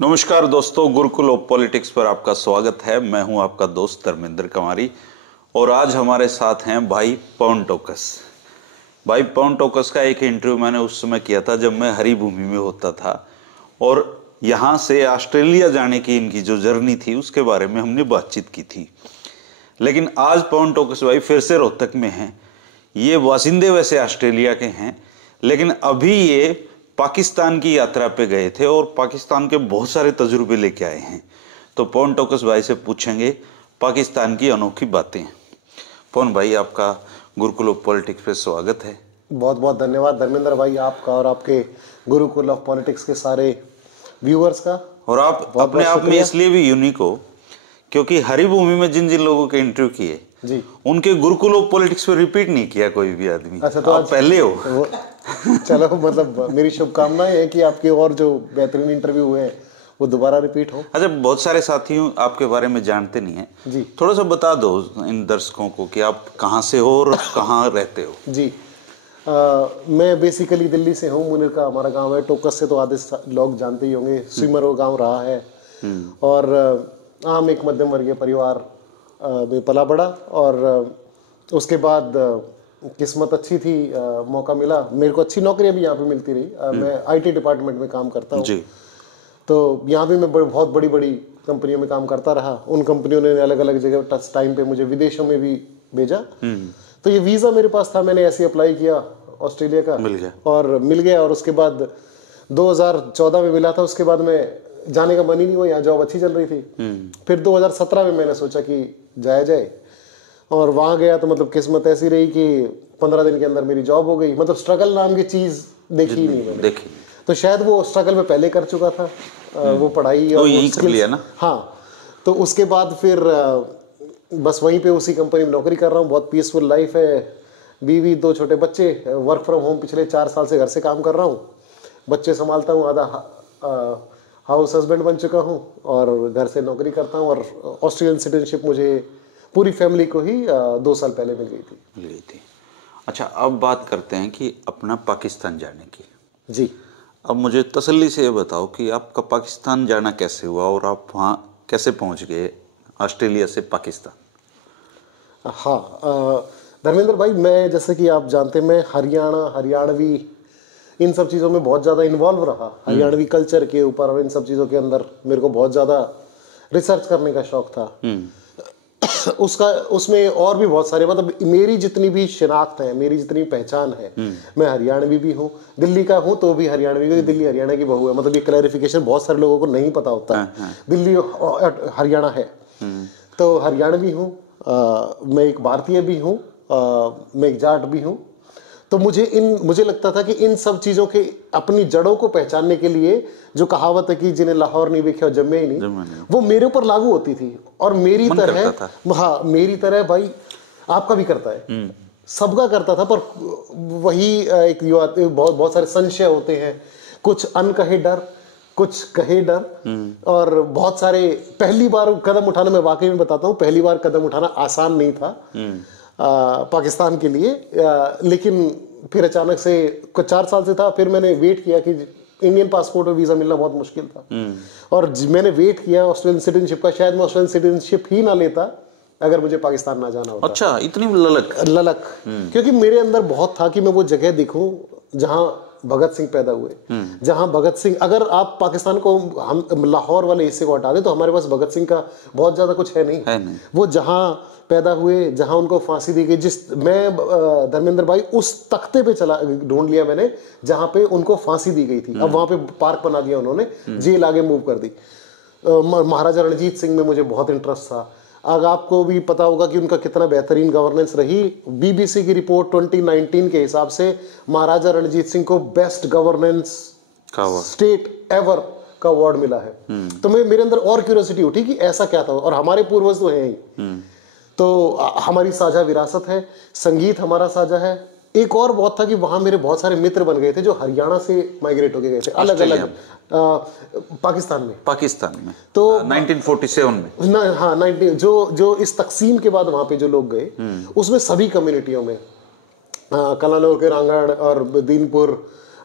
नमस्कार दोस्तों, Gurukul of politics पर आपका स्वागत है। मैं हूं आपका दोस्त धर्मेंद्र कंवारी और आज हमारे साथ हैं भाई पवन टोकस। भाई पवन टोकस का एक इंटरव्यू मैंने उस समय किया था जब मैं हरी भूमि में होता था और यहाँ से ऑस्ट्रेलिया जाने की इनकी जो जर्नी थी उसके बारे में हमने बातचीत की थी। लेकिन आज पवन टोकस भाई फिर से रोहतक में हैं। ये वासिंदे वैसे ऑस्ट्रेलिया के हैं, लेकिन अभी ये पाकिस्तान की यात्रा पे गए थे और पाकिस्तान के बहुत सारे तजुर्बे लेके आए हैं। तो पवन टोकस भाई से पूछेंगे पाकिस्तान की अनोखी बातें। पवन भाई, आपका गुरुकुल ऑफ पॉलिटिक्स पे स्वागत है। बहुत बहुत धन्यवाद धर्मेंद्र भाई, आपका और आपके गुरुकुल ऑफ पॉलिटिक्स के सारे व्यूअर्स का। और आप अपने आप में इसलिए भी यूनिक हो क्योंकि हरी भूमि में जिन जिन लोगों के इंटरव्यू किए जी, उनके गुरुकुल ऑफ पॉलिटिक्स पे रिपीट नहीं किया कोई भी आदमी। अच्छा, तो आप पहले हो। चलो, मतलब मेरी शुभकामनाएं है कि आपके और जो बेहतरीन इंटरव्यू हुए हैं वो दोबारा रिपीट हो। अच्छा, बहुत सारे साथियों आपके बारे में जानते नहीं हैं जी, थोड़ा सा बता दो इन दर्शकों को कि आप कहाँ से हो और कहाँ रहते हो। जी, मैं बेसिकली दिल्ली से हूँ। मुनीर का हमारा गांव है। टोकस से तो आधे लोग जानते ही होंगे, स्विमर वो गाँव रहा है और आम एक मध्यम वर्गीय परिवार में पला बड़ा। और उसके बाद किस्मत अच्छी थी, मौका मिला, मेरे को अच्छी नौकरियां भी यहाँ पे मिलती रही। मैं आईटी डिपार्टमेंट में काम करता हूँ, तो यहाँ भी मैं बहुत बड़ी बड़ी कंपनियों में काम करता रहा। उन कंपनियों ने अलग अलग जगह टच टाइम पे मुझे विदेशों में भी भेजा। तो ये वीज़ा मेरे पास था, मैंने ऐसे अप्लाई किया ऑस्ट्रेलिया का, मिल गया। और उसके बाद 2014 में मिला था। उसके बाद मैं जाने का मन ही नहीं हुआ, यहाँ जॉब अच्छी चल रही थी। फिर 2017 में मैंने सोचा कि जाया जाए और वहाँ गया तो मतलब किस्मत ऐसी रही कि 15 दिन के अंदर मेरी जॉब हो गई। मतलब स्ट्रगल नाम की चीज़ देखी ही नहीं मैंने। तो शायद वो स्ट्रगल में पहले कर चुका था, वो पढ़ाई और यही कर लिया ना। हाँ, तो उसके बाद फिर बस वहीं पे उसी कंपनी में नौकरी कर रहा हूँ। बहुत पीसफुल लाइफ है, बीवी, 2 छोटे बच्चे, वर्क फ्रॉम होम पिछले 4 साल से घर से काम कर रहा हूँ, बच्चे संभालता हूँ, आधा हाउस हस्बैंड बन चुका हूँ और घर से नौकरी करता हूँ। और ऑस्ट्रेलियन सिटीजनशिप मुझे पूरी फैमिली को ही 2 साल पहले मिल गई थी। अच्छा, अब बात करते हैं कि अपना पाकिस्तान जाने की। जी, अब मुझे तसल्ली से ये बताओ कि आपका पाकिस्तान जाना कैसे हुआ और आप वहाँ कैसे पहुँच गए, ऑस्ट्रेलिया से पाकिस्तान। हाँ धर्मेंद्र भाई, मैं जैसे कि आप जानते हैं, मैं हरियाणवी इन सब चीज़ों में बहुत ज़्यादा इन्वॉल्व रहा। हरियाणवी कल्चर के ऊपर और इन सब चीज़ों के अंदर मेरे को बहुत ज़्यादा रिसर्च करने का शौक था। उसमें और भी बहुत सारे, मतलब मेरी जितनी भी शिनाख्त है, मेरी जितनी पहचान है, मैं हरियाणवी भी हूँ, दिल्ली का हूँ तो भी हरियाणवी, क्योंकि दिल्ली हरियाणा की बहू है। मतलब ये क्लैरिफिकेशन बहुत सारे लोगों को नहीं पता होता है। दिल्ली हरियाणा है, तो हरियाणवी हूँ। मैं एक भारतीय भी हूँ, मैं एक जाट भी हूँ। तो मुझे लगता था कि इन सब चीज़ों के अपनी जड़ों को पहचानने के लिए जो कहावत है कि जिन्हें लाहौर नहीं देखा जमे ही नहीं, वो मेरे ऊपर लागू होती थी। और मेरी तरह भाई आपका भी करता है, सबका करता था। पर वही एक बहुत सारे संशय होते हैं, कुछ अनकहे डर, कुछ कहे डर, और बहुत सारे पहली बार कदम उठाना, मैं वाकई में बताता हूँ, पहली बार कदम उठाना आसान नहीं था पाकिस्तान के लिए। लेकिन फिर अचानक से कुछ 4 साल से था। फिर मैंने वेट किया कि इंडियन पासपोर्ट और वीज़ा मिलना बहुत मुश्किल था, और मैंने वेट किया ऑस्ट्रेलियन सिटीजनशिप का। शायद मैं ऑस्ट्रेलियन सिटीजनशिप ही ना लेता अगर मुझे पाकिस्तान ना जाना होता। अच्छा, इतनी ललक। क्योंकि मेरे अंदर बहुत था कि मैं वो जगह देखूं जहां भगत सिंह पैदा हुए, जहां भगत सिंह, अगर आप पाकिस्तान को, हम लाहौर वाले हिस्से को हटा दें तो हमारे पास भगत सिंह का बहुत ज्यादा कुछ है नहीं। वो जहां पैदा हुए, जहां उनको फांसी दी गई, मैं धर्मेंद्र भाई उस तख्ते पे ढूंढ लिया मैंने जहां पे उनको फांसी दी गई थी। अब वहां पे पार्क बना दिया उन्होंने, जेल आगे मूव कर दी। महाराजा रणजीत सिंह में मुझे बहुत इंटरेस्ट था। अगर आपको भी पता होगा कि उनका कितना बेहतरीन गवर्नेंस रही। बीबीसी की रिपोर्ट 2019 के हिसाब से महाराजा रणजीत सिंह को बेस्ट गवर्नेंस स्टेट एवर का अवार्ड मिला है। तो मेरे अंदर और क्यूरियोसिटी उठी कि ऐसा क्या था, और हमारे पूर्वज तो हैं ही, तो हमारी साझा विरासत है, संगीत हमारा साझा है। एक और बहुत था कि वहां मेरे बहुत सारे मित्र बन गए थे जो हरियाणा से माइग्रेट होके गए थे, अलग अलग पाकिस्तान में। तो 1947 में हाँ, 19 जो इस तकसीम के बाद वहां पे जो लोग गए, उसमें सभी कम्युनिटियों में, कलानौर के रांगड़ और दीनपुर,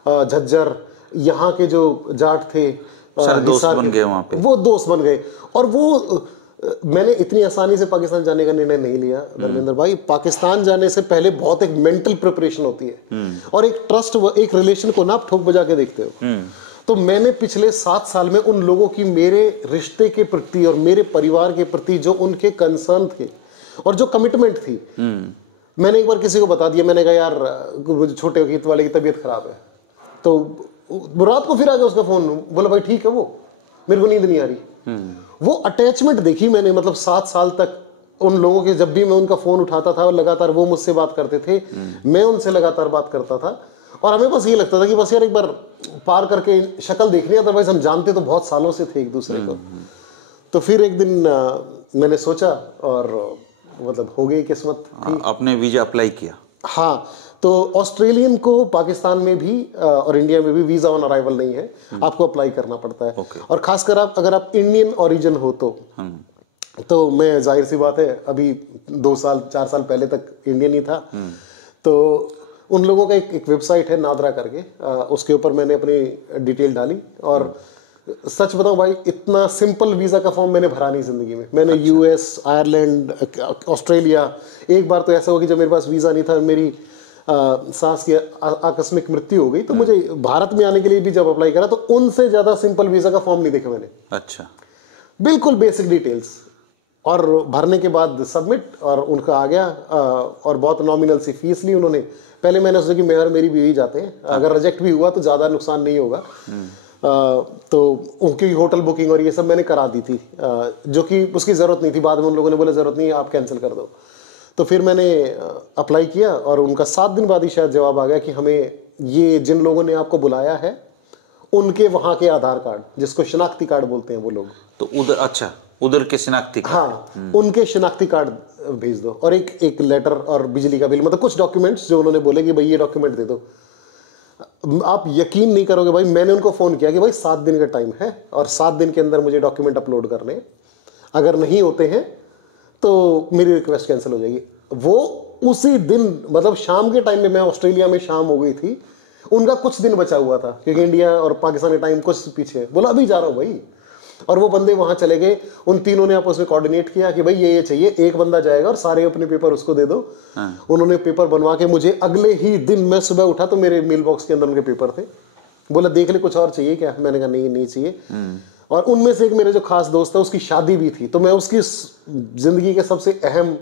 झज्जर, यहाँ के जो जाट थे, सारे दोस्त बन गए वहां पे। वो दोस्त बन गए। और वो मैंने इतनी आसानी से पाकिस्तान जाने का निर्णय नहीं लिया धर्मेंद्र भाई। पाकिस्तान जाने से पहले बहुत एक मेंटल प्रिपरेशन होती है और एक ट्रस्ट, एक रिलेशन को ना आप ठोक बजा के देखते हो। तो मैंने पिछले 7 साल में उन लोगों की मेरे रिश्ते के प्रति और मेरे परिवार के प्रति जो उनके कंसर्न थे और जो कमिटमेंट थी, मैंने एक बार किसी को बता दिया। मैंने कहा यार छोटे गीत वाले की तबीयत खराब है, तो रात को फिर आ गया उसका फोन, बोला भाई ठीक है, वो मेरे को नींद नहीं आ रही। वो अटैचमेंट देखी मैंने, मतलब 7 साल तक उन लोगों के, जब भी मैं उनका फोन उठाता था और लगातार वो मुझसे बात करते थे, मैं उनसे लगातार बात करता था। और हमें बस ये लगता था कि बस यार एक बार पार करके शक्ल देखनी है, अदरवाइज हम जानते तो बहुत सालों से थे एक दूसरे को। तो फिर एक दिन मैंने सोचा और मतलब हो गई किस्मत थी। आपने वीजा अप्लाई किया? हाँ, तो ऑस्ट्रेलियन को पाकिस्तान में भी और इंडिया में भी वीजा ऑन अराइवल नहीं है, आपको अप्लाई करना पड़ता है। और खासकर आप अगर आप इंडियन ओरिजिन हो तो मैं, जाहिर सी बात है, अभी 2 साल 4 साल पहले तक इंडियन ही था। तो उन लोगों का एक वेबसाइट है नादरा करके, उसके ऊपर मैंने अपनी डिटेल डाली। और सच बताऊं भाई, इतना सिंपल वीजा का फॉर्म मैंने भरा नहीं जिंदगी में। मैंने यूएस, आयरलैंड, ऑस्ट्रेलिया, एक बार तो ऐसा हुआ कि जब मेरे पास वीजा नहीं था, मेरी सास की आकस्मिक मृत्यु हो गई, तो मुझे भारत में आने के लिए भी जब अप्लाई करा तो उनसे ज्यादा सिंपल वीजा का फॉर्म नहीं देखा मैंने। अच्छा, बिल्कुल बेसिक डिटेल्स, और भरने के बाद सबमिट, और उनका आ गया। और बहुत नॉमिनल सी फीस ली उन्होंने। पहले मैंने सोचा कि मैं और मेरी बीवी जाते हैं, अगर रिजेक्ट भी हुआ तो ज्यादा नुकसान नहीं होगा। तो उनकी होटल बुकिंग और ये सब मैंने करा दी थी, जो कि उसकी जरूरत नहीं थी। बाद में उन लोगों ने बोला जरूरत नहीं है, आप कैंसिल कर दो। तो फिर मैंने अप्लाई किया और उनका 7 दिन बाद ही शायद जवाब आ गया कि हमें ये जिन लोगों ने आपको बुलाया है उनके वहां के आधार कार्ड, जिसको शिनाख्ती कार्ड बोलते हैं वो लोग, तो उधर, अच्छा उधर के शिनाख्ती कार्ड, हाँ, उनके शिनाख्ती कार्ड भेज दो, और एक लेटर और बिजली का बिल, मतलब कुछ डॉक्यूमेंट्स जो उन्होंने बोले कि भाई ये डॉक्यूमेंट दे दो। आप यकीन नहीं करोगे भाई, मैंने उनको फोन किया कि भाई 7 दिन का टाइम है और 7 दिन के अंदर मुझे डॉक्यूमेंट अपलोड करने, अगर नहीं होते हैं तो मेरी रिक्वेस्ट कैंसिल हो जाएगी। वो उसी दिन, मतलब शाम के टाइम में, मैं ऑस्ट्रेलिया में शाम हो गई थी, उनका कुछ दिन बचा हुआ था क्योंकि इंडिया और पाकिस्तान के टाइम कुछ पीछे, बोला अभी जा रहा हूँ भाई। और वो बंदे वहां चले गए, उन तीनों ने आपस में कोऑर्डिनेट किया कि भाई ये चाहिए, एक बंदा जाएगा और सारे अपने पेपर उसको दे दो। उन्होंने पेपर बनवा के मुझे अगले ही दिन, मैं सुबह उठा तो मेरे मेल बॉक्स के अंदर उनके पेपर थे। बोला देख ले कुछ और चाहिए क्या? मैंने कहा नहीं चाहिए। और उनमें से एक मेरे जो खास दोस्त है, उसकी शादी भी थी, तो मैं उसकी जिंदगी के सबसे अहम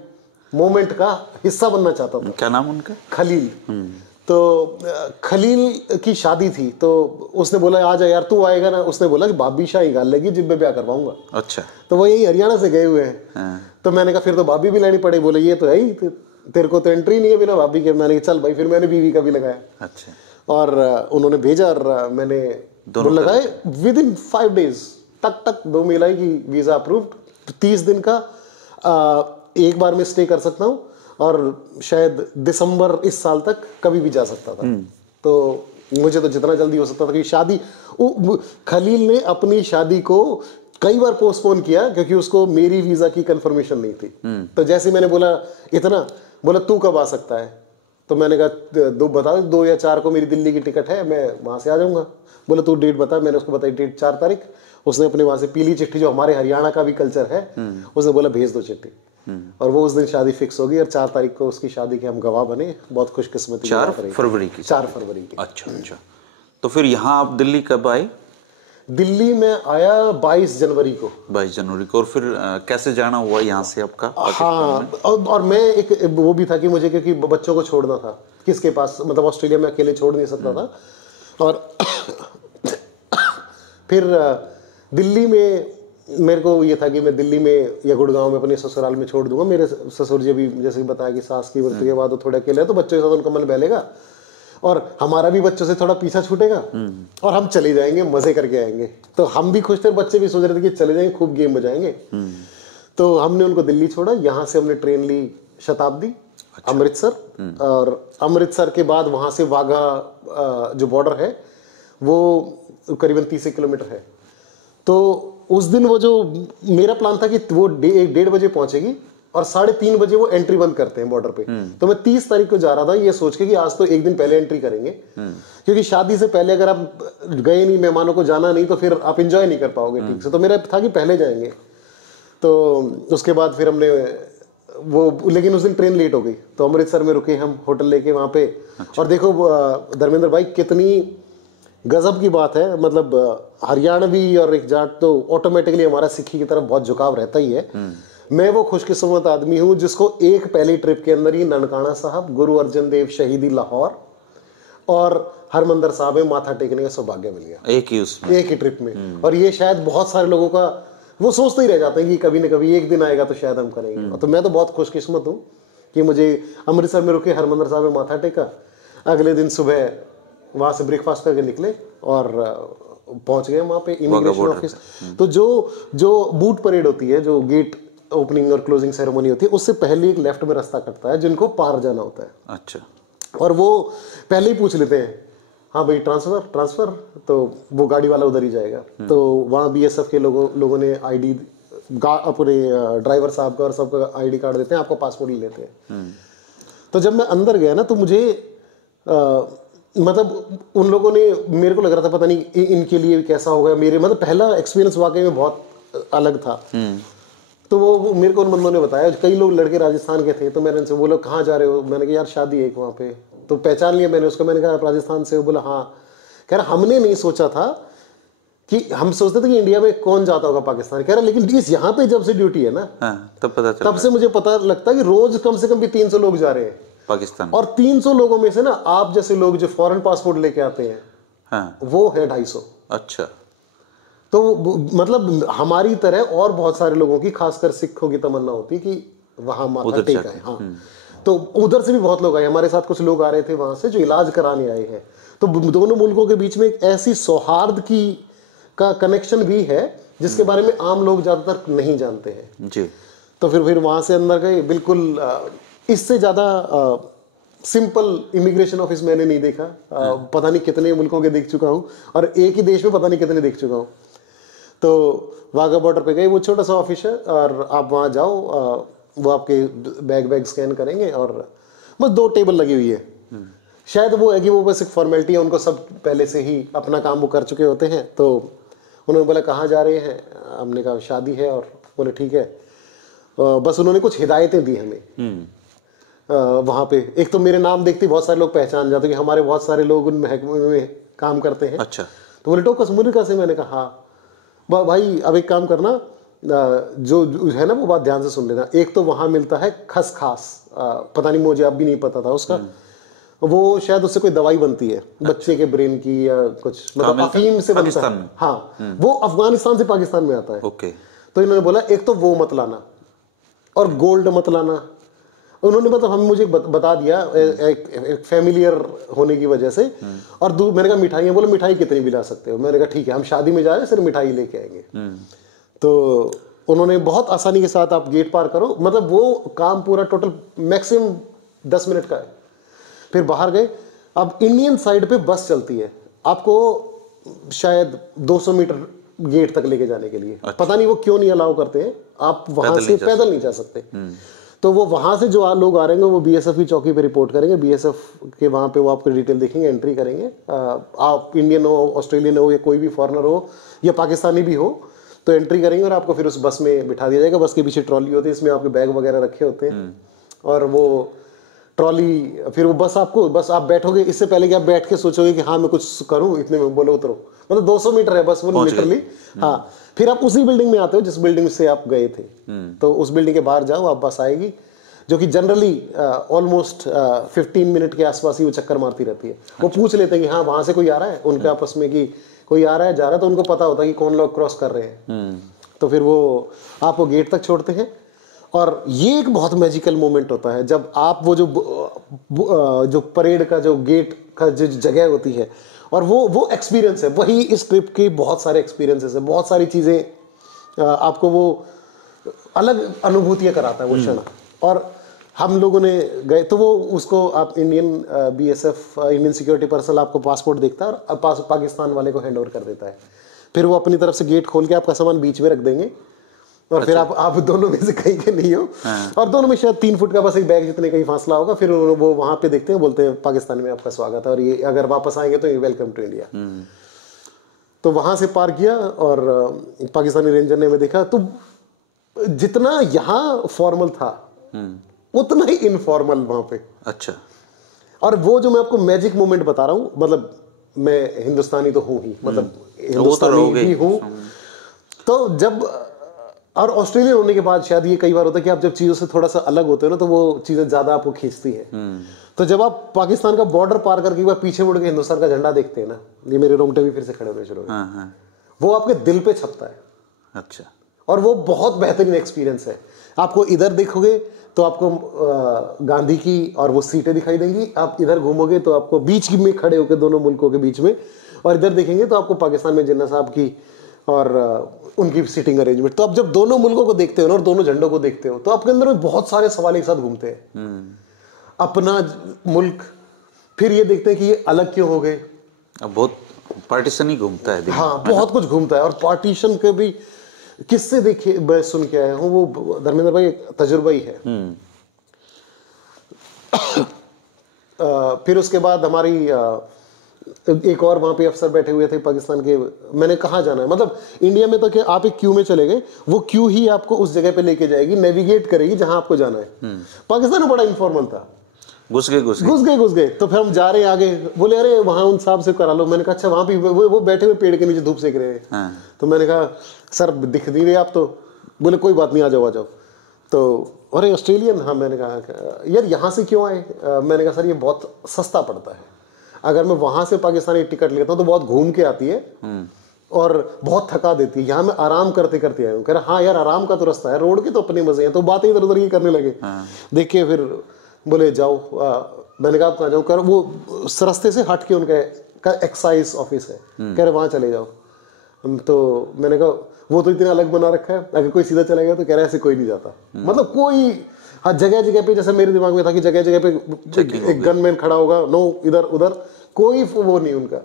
मोमेंट का हिस्सा बनना चाहता था। क्या नाम उनका? खलील। तो खलील की शादी थी, तो उसने बोला आ जा यार, तू आएगा ना? उसने बोला कि भाभी शाही गाल लगी जिब मैं ब्याह करवाऊंगा। अच्छा, तो वो यही हरियाणा से गए हुए हैं। तो मैंने कहा फिर तो भाभी भी लानी पड़े। बोले ये तो है ही, तेरे को तो एंट्री नहीं है बिना भाभी के। मैंने कहा चल भाई, फिर मैंने बीवी का भी लगाया। अच्छा, और उन्होंने भेजा और मैंने लगाए। विद इन 5 डेज तक 2 मेल आई कि वीजा अप्रूव्ड। 30 दिन का एक बार में स्टे कर सकता हूँ और शायद दिसंबर इस साल तक कभी भी जा सकता था। तो मुझे तो जितना जल्दी हो सकता था कि शादी, खलील ने अपनी शादी को कई बार पोस्टपोन किया क्योंकि उसको मेरी वीजा की कंफर्मेशन नहीं थी। तो जैसे मैंने बोला इतना, बोला तू कब आ सकता है? तो मैंने कहा 2 बता, 2 या 4 को मेरी दिल्ली की टिकट है, मैं वहां से आ जाऊंगा। बोला तू डेट बता। मैंने उसको बताई डेट 4 तारीख। उसने अपने वहां से पीली चिट्ठी, जो हमारे हरियाणा का भी कल्चर है, उसने बोला भेज दो चिट्ठी। और वो उस दिन शादी फिक्स हो गई और 4 तारीख को उसकी शादी के हम गवाह बने। बहुत खुशकिस्मती। 4 फरवरी की? 4 फरवरी की। अच्छा। तो फिर यहाँ आप दिल्ली कब आए? दिल्ली में आया 22 जनवरी को। 22 जनवरी को। और फिर कैसे जाना हुआ यहाँ से आपका? हाँ, और मैं एक वो भी था कि मुझे, क्योंकि बच्चों को छोड़ना था किसके पास, मतलब ऑस्ट्रेलिया में अकेले छोड़ नहीं सकता था। और फिर दिल्ली में मेरे को ये था कि मैं दिल्ली में या गुड़गांव में अपने ससुराल में छोड़ दूंगा। मेरे ससुर जी भी, जैसे बताया कि सास की मृत्यु के बाद वो थोड़े अकेले, तो बच्चों के साथ उनका मन बहलेगा और हमारा भी बच्चों से थोड़ा पीछा छूटेगा और हम चले जाएंगे, मजे करके आएंगे। तो हम भी खुश थे, बच्चे भी सोच रहे थे कि चले जाएंगे, खूब गेम बजाएंगे। तो हमने उनको दिल्ली छोड़ा। यहाँ से हमने ट्रेन ली शताब्दी, अमृतसर। और अमृतसर के बाद वहां से वाघा जो बॉर्डर है वो करीबन 30 किलोमीटर है। तो उस दिन वो जो मेरा प्लान था कि वो 1:30 बजे पहुंचेगी और 3:30 बजे वो एंट्री बंद करते हैं बॉर्डर पे। तो मैं 30 तारीख को जा रहा था ये सोच के कि आज तो एक दिन पहले एंट्री करेंगे, क्योंकि शादी से पहले अगर आप गए नहीं, मेहमानों को जाना नहीं, तो फिर आप एंजॉय नहीं कर पाओगे ठीक से। तो मेरा था कि पहले जाएंगे। तो उसके बाद फिर हमने वो, लेकिन उस दिन ट्रेन लेट हो गई, तो अमृतसर में रुके हम होटल लेके वहाँ पे। और देखो धर्मेंद्र भाई, कितनी गजब की बात है, मतलब हरियाणवी और एक जाट तो ऑटोमेटिकली हमारा सिक्खी की तरफ बहुत झुकाव रहता ही है। मैं वो खुशकिस्मत आदमी हूँ जिसको एक पहली ट्रिप के अंदर ही ननकाना साहब, गुरु अर्जन देव शहीदी लाहौर और हरमंदिर साहब में माथा टेकने का सौभाग्य मिल गया, एक ही ट्रिप में। और ये शायद बहुत सारे लोगों का वो सोचते ही रह जाते हैं कि कभी न कभी एक दिन आएगा तो शायद हम करेंगे। तो मैं तो बहुत खुशकिस्मत हूँ कि मुझे अमृतसर में रुके, हरमंदिर साहब में माथा टेका, अगले दिन सुबह वहाँ से ब्रेकफास्ट करके निकले और पहुंच गए वहाँ पे इमिग्रेशन ऑफिस। तो जो बूट परेड होती है, जो गेट ओपनिंग और क्लोजिंग सेरेमनी होती है, उससे पहले एक लेफ्ट में रास्ता कटता है जिनको पार जाना होता है। अच्छा। और वो पहले ही पूछ लेते हैं, हाँ भाई ट्रांसफर, तो वो गाड़ी वाला उधर ही जाएगा। तो वहाँ बीएसएफ के लोगों ने आईडी अपने ड्राइवर साहब का और सबका आईडी कार्ड देते हैं, आपका पासपोर्ट ले लेते हैं। तो जब मैं अंदर गया ना, तो मुझे मतलब उन लोगों ने, मेरे को लग रहा था पता नहीं इनके लिए कैसा होगा, मेरे मतलब पहला एक्सपीरियंस वाकई में बहुत अलग था। तो वो मेरे को उन बंदों ने बताया, कई लोग लड़के राजस्थान के थे, तो मैंने उनसे बोला कहाँ जा रहे हो, मैंने कहा यार शादी है एक वहाँ पे। तो पहचान लिया मैंने उसको, मैंने कहा राजस्थान से, वो बोला हाँ। कह रहा हमने नहीं सोचा था कि, हम सोचते थे कि इंडिया में कौन जाता होगा पाकिस्तान, कह रहा लेकिन इस यहाँ पे जब से ड्यूटी है ना, तब से मुझे पता लगता है कि रोज कम से कम भी 300 लोग जा रहे हैं पाकिस्तान। और 300 लोगों में से ना आप जैसे लोग जो फॉरेन पासपोर्ट लेके आते हैं, वो है 250। अच्छा। तो मतलब हमारी तरह और बहुत सारे लोगों की, खासकर सिखों की तमन्ना होती कि वहां माथा टेक आए। हाँ, तो उधर से भी बहुत लोग आए, हमारे साथ कुछ लोग आ रहे थे वहां से जो इलाज कराने आए हैं। तो दोनों मुल्कों के बीच में एक ऐसी सौहार्द का कनेक्शन भी है जिसके बारे में आम लोग ज्यादातर नहीं जानते हैं जी। तो फिर वहां से अंदर गए, बिल्कुल इससे ज्यादा सिंपल इमिग्रेशन ऑफिस मैंने नहीं देखा। पता नहीं कितने मुल्कों के देख चुका हूँ, और एक ही देश में पता नहीं कितने देख चुका हूँ। तो वाघा बॉर्डर पे गए, वो छोटा सा ऑफिस है, और आप वहाँ जाओ, वो आपके बैग स्कैन करेंगे, और बस 2 टेबल लगी हुई है। शायद वो है कि वो बस एक फॉर्मेलिटी है, उनको सब पहले से ही अपना काम वो कर चुके होते हैं। तो उन्होंने बोला कहाँ जा रहे हैं, हमने कहा शादी है, और बोले ठीक है। बस उन्होंने कुछ हिदायतें दी हमें वहाँ पे। एक तो मेरे नाम देखते बहुत सारे लोग पहचान जाते कि हमारे बहुत सारे लोग उन महकमे में काम करते हैं। अच्छा। तो बोले टोकस मुनिका से, मैंने कहा हाँ भाई, अब एक काम करना, जो है ना वो बात ध्यान से सुन लेना। एक तो वहाँ मिलता है खसखास, पता नहीं, मुझे अब भी नहीं पता था उसका, वो शायद उससे कोई दवाई बनती है बच्चे के ब्रेन की या कुछ, मतलब अफीम से बनता है। हाँ, वो अफगानिस्तान से पाकिस्तान में आता है। ओके। तो इन्होंने बोला एक तो वो मत लाना, और गोल्ड मत लाना। उन्होंने मतलब मुझे बता दिया एक फैमिलियर होने की वजह से। और मैंने कहा मिठाइयाँ, बोले मिठाई कितनी भी ला सकते हो। मैंने कहा ठीक है, हम शादी में जा रहे हैं, सिर्फ मिठाई लेके आएंगे। तो उन्होंने बहुत आसानी के साथ, आप गेट पार करो, मतलब वो काम पूरा टोटल मैक्सिमम 10 मिनट का है। फिर बाहर गए। अब इंडियन साइड पे बस चलती है, आपको शायद 200 मीटर गेट तक लेके जाने के लिए। अच्छा। पता नहीं वो क्यों नहीं अलाउ करते हैं, आप वहां से पैदल नहीं जा सकते। तो वो वहां से जो लोग आ रहे हैं वो बीएसएफ की चौकी पे रिपोर्ट करेंगे, बीएसएफ के वहां पे वो आपको डिटेल देखेंगे, एंट्री करेंगे। आप इंडियन हो, ऑस्ट्रेलियन हो, या कोई भी फॉरेनर हो, या पाकिस्तानी भी हो, तो एंट्री करेंगे और आपको फिर उस बस में बिठा दिया जाएगा। बस के पीछे ट्रॉली होती है, इसमें आपके बैग वगैरह रखे होते हैं, और वो ट्रॉली, फिर वो बस आप बैठोगे, इससे पहले कि आप बैठ के सोचोगे कि हाँ मैं कुछ करूं, इतने में बोलो उतरो, मतलब 200 मीटर है बस वो लिटरली। हाँ, फिर आप उसी बिल्डिंग में आते हो जिस बिल्डिंग से आप गए थे। तो उस बिल्डिंग के बाहर जाओ, आप बस आएगी, जो कि जनरली ऑलमोस्ट 15 मिनट के आसपास ही वो चक्कर मारती रहती है। वो पूछ लेते हैं कि हाँ वहां से कोई आ रहा है, उनके आपस में कि कोई आ रहा है जा रहा है, तो उनको पता होता है कि कौन लोग क्रॉस कर रहे हैं। तो फिर वो आपको गेट तक छोड़ते हैं। और ये एक बहुत मैजिकल मोमेंट होता है जब आप वो जो परेड का जो गेट का जो जगह होती है, और वो एक्सपीरियंस है, वही इस ट्रिप के बहुत सारे एक्सपीरियंसेस है, बहुत सारी चीज़ें आपको वो अलग अनुभूतियाँ कराता है वो क्षण। और हम लोगों ने गए तो वो उसको आप Indian BSF Indian security personal आपको पासपोर्ट देखता है और पाकिस्तान वाले को हैंड ओवर कर देता है। फिर वो अपनी तरफ से गेट खोल के आपका सामान बीच में रख देंगे, और फिर आप दोनों में से कहीं के नहीं हो। और दोनों में शायद 3 फुट का बस एक बैग जितने का ही फासला होगा। फिर वो वहां पे देखते हैं, बोलते हैं पाकिस्तान में आपका स्वागत है और ये अगर वापस आएंगे तो ये वेलकम टू इंडिया। तो वहां से पार किया और पाकिस्तानी रेंजर ने हमें देखा। तो जितना यहाँ फॉर्मल था उतना ही इनफॉर्मल वहां पे। अच्छा। और वो जो मैं आपको मैजिक मोमेंट बता रहा हूँ, मतलब मैं हिंदुस्तानी तो हूँ ही, मतलब हिंदुस्तानी भी हूँ। तो जब और ऑस्ट्रेलियन होने के बाद शायद ये कई बार होता है कि आप जब चीजों से थोड़ा सा अलग होते हो ना, तो वो चीजें ज्यादा आपको खींचती है। तो जब आप पाकिस्तान का बॉर्डर पार करके एक बार पीछे मुड़ के हिंदुस्तान का झंडा देखते हैं ना, ये मेरे रोंगटे भी फिर से खड़े होने शुरू हुए। वो आपके दिल पे छपता है। अच्छा। और वो बहुत बेहतरीन एक्सपीरियंस है। आपको इधर देखोगे तो आपको गांधी की और वो सीटें दिखाई देंगी। आप इधर घूमोगे तो आपको बीच में खड़े होकर दोनों मुल्कों के बीच में, और इधर देखेंगे तो आपको पाकिस्तान में जिन्ना साहब की और उनकी सीटिंग अरेंजमेंट। तो आप जब दोनों मुल्कों को देखते हो ना और दोनों झंडों को देखते हो तो आपके अंदर में बहुत सारे सवाल एक साथ घूमते हैं। अपना मुल्क, फिर ये देखते हैं कि ये अलग क्यों हो गए। अब बहुत पार्टीशन ही घूमता है। हाँ, बहुत कुछ घूमता है। और पार्टीशन के भी किससे देखिए मैं सुन के आया हूँ, वो धर्मेंद्र भाई तजुर्बा ही है। फिर उसके बाद हमारी एक और वहां पे अफसर बैठे हुए थे पाकिस्तान के। मैंने कहा जाना है, मतलब इंडिया में तो क्या आप एक क्यू में चले गए, वो क्यू ही आपको उस जगह पे लेके जाएगी, नेविगेट करेगी जहां आपको जाना है। पाकिस्तान में बड़ा इनफॉर्मल था। घुस गए। तो फिर हम जा रहे हैं आगे, बोले अरे वहां उन साहब से करा लो। मैंने कहा अच्छा, वहां भी वो बैठे हुए पेड़ के नीचे धूप सेक रहे हैं। तो मैंने कहा सर दिख नहीं रहे आप तो। बोले कोई बात नहीं, आ जाओ। तो अरे ऑस्ट्रेलियन? हाँ। मैंने कहा यार यहाँ से क्यों आए? मैंने कहा सर ये बहुत सस्ता पड़ता है, अगर मैं वहां से पाकिस्तानी टिकट लेता हूँ तो बहुत घूम के आती है और बहुत थका देती है। यहाँ मैं आराम करते करते आया हूँ। कह रहा हाँ यार, आराम का तो रास्ता है, रोड के तो अपने मजे हैं। तो बातें इधर उधर की करने लगे। देखिए फिर बोले जाओ। मैंने कहा आप कहाँ जाओ? कह रहे वो रास्ते से हट के उनका एक्साइज ऑफिस है, कह रहे वहां चले जाओ। तो मैंने कहा वो तो इतना अलग बना रखा है, अगर कोई सीधा चला गया तो कह रहा है ऐसे कोई नहीं जाता। मतलब कोई, हाँ, जगह जगह पे, जैसे मेरे दिमाग में था कि जगह जगह पे एक गनमैन खड़ा होगा, नो इधर उधर कोई वो नहीं उनका।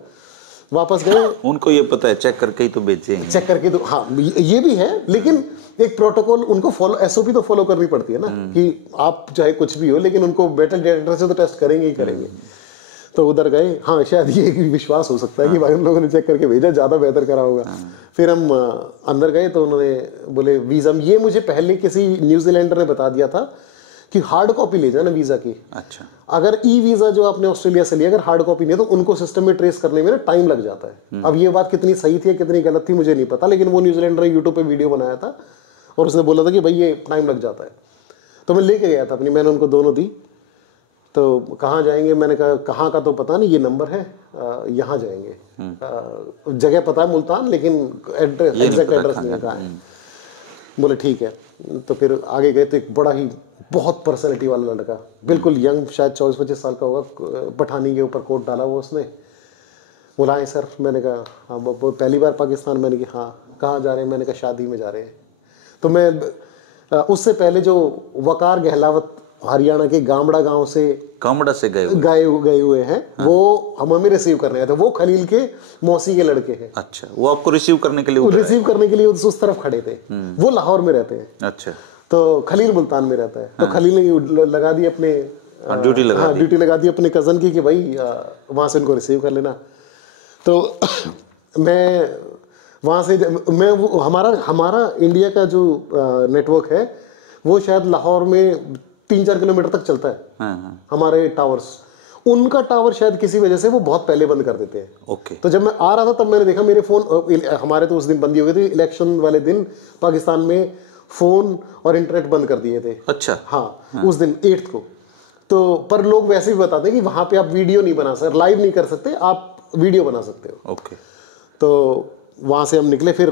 वापस गए। उनको ये पता है चेक करके ही तो बेचेंगे। चेक करके तो हाँ, ये भी है, लेकिन एक प्रोटोकॉल उनको फॉलो, एसओपी तो फॉलो करनी पड़ती है ना, कि आप चाहे कुछ भी हो लेकिन उनको मेटल डिटेक्टर से तो टेस्ट करेंगे ही करेंगे। तो उधर गए। हाँ, शायद ये विश्वास हो सकता है कि भाई उन लोगों ने चेक करके भेजा, ज्यादा बेहतर करा होगा। फिर हम अंदर गए तो उन्होंने बोले वीजा, ये मुझे पहले किसी न्यूजीलैंडर ने बता दिया था कि हार्ड कॉपी ले जाना वीजा की। अच्छा। अगर ई वीजा जो आपने ऑस्ट्रेलिया से लिया, अगर हार्ड कॉपी नहीं है तो उनको सिस्टम में ट्रेस करने में ना टाइम लग जाता है। अब ये बात कितनी सही थी या कितनी गलत थी मुझे नहीं पता, लेकिन वो न्यूजीलैंडर ने यूट्यूब पे वीडियो बनाया था और उसने बोला था कि भाई ये टाइम लग जाता है। तो मैं लेके गया था अपनी, मैंने उनको दोनों दी। तो कहाँ जाएंगे? मैंने कहा कहाँ का तो पता नहीं, ये नंबर है, यहाँ जाएंगे। जगह पता है मुल्तान, लेकिन एड्रेस, एग्जैक्ट एड्रेस नहीं कहा है। बोले ठीक है। तो फिर आगे गए तो एक बड़ा ही बहुत पर्सनैलिटी वाला लड़का, बिल्कुल यंग, शायद 24-25 साल का होगा, पठानी के ऊपर कोट डाला हुआ उसने। बोला है सर? मैंने कहा हाँ। वो पहली बार पाकिस्तान? मैंने कहा हाँ। कहाँ जा रहे हैं? मैंने कहा शादी में जा रहे हैं। तो मैं उससे पहले जो वकार गहलावत हरियाणा के गामड़ा गांव से गए हुए हैं, हाँ। वो हमें रिसीव करने आए थे। वो खलील के मौसी के लड़के हैं। अच्छा, वो आपको रिसीव करने के लिए उस तरफ खड़े थे। वो लाहौर में रहते हैं। अच्छा। तो खलील मुल्तान में रहता है। तो खलील ने लगा दी अपने ड्यूटी लगा दी अपने कजन की कि भाई वहां से उनको रिसीव कर लेना। तो मैं वहां से हमारा इंडिया का जो नेटवर्क है वो शायद लाहौर में 3-4 किलोमीटर तक चलता है। हमारे टावर्स, उनका टावर शायद किसी वजह से वो बहुत पहले बंद कर देते हैं। ओके। तो जब मैं आ रहा था तब मैंने देखा मेरे फोन, हमारे तो उस दिन बंदी हो गई थी, इलेक्शन वाले दिन पाकिस्तान में फोन और इंटरनेट बंद कर दिए थे। अच्छा। हाँ, उस दिन 8 को। तो पर लोग वैसे भी बताते हैं कि वहां पे आप वीडियो नहीं बना सकते, लाइव नहीं कर सकते, आप वीडियो बना सकते हो। ओके। तो वहां से हम निकले। फिर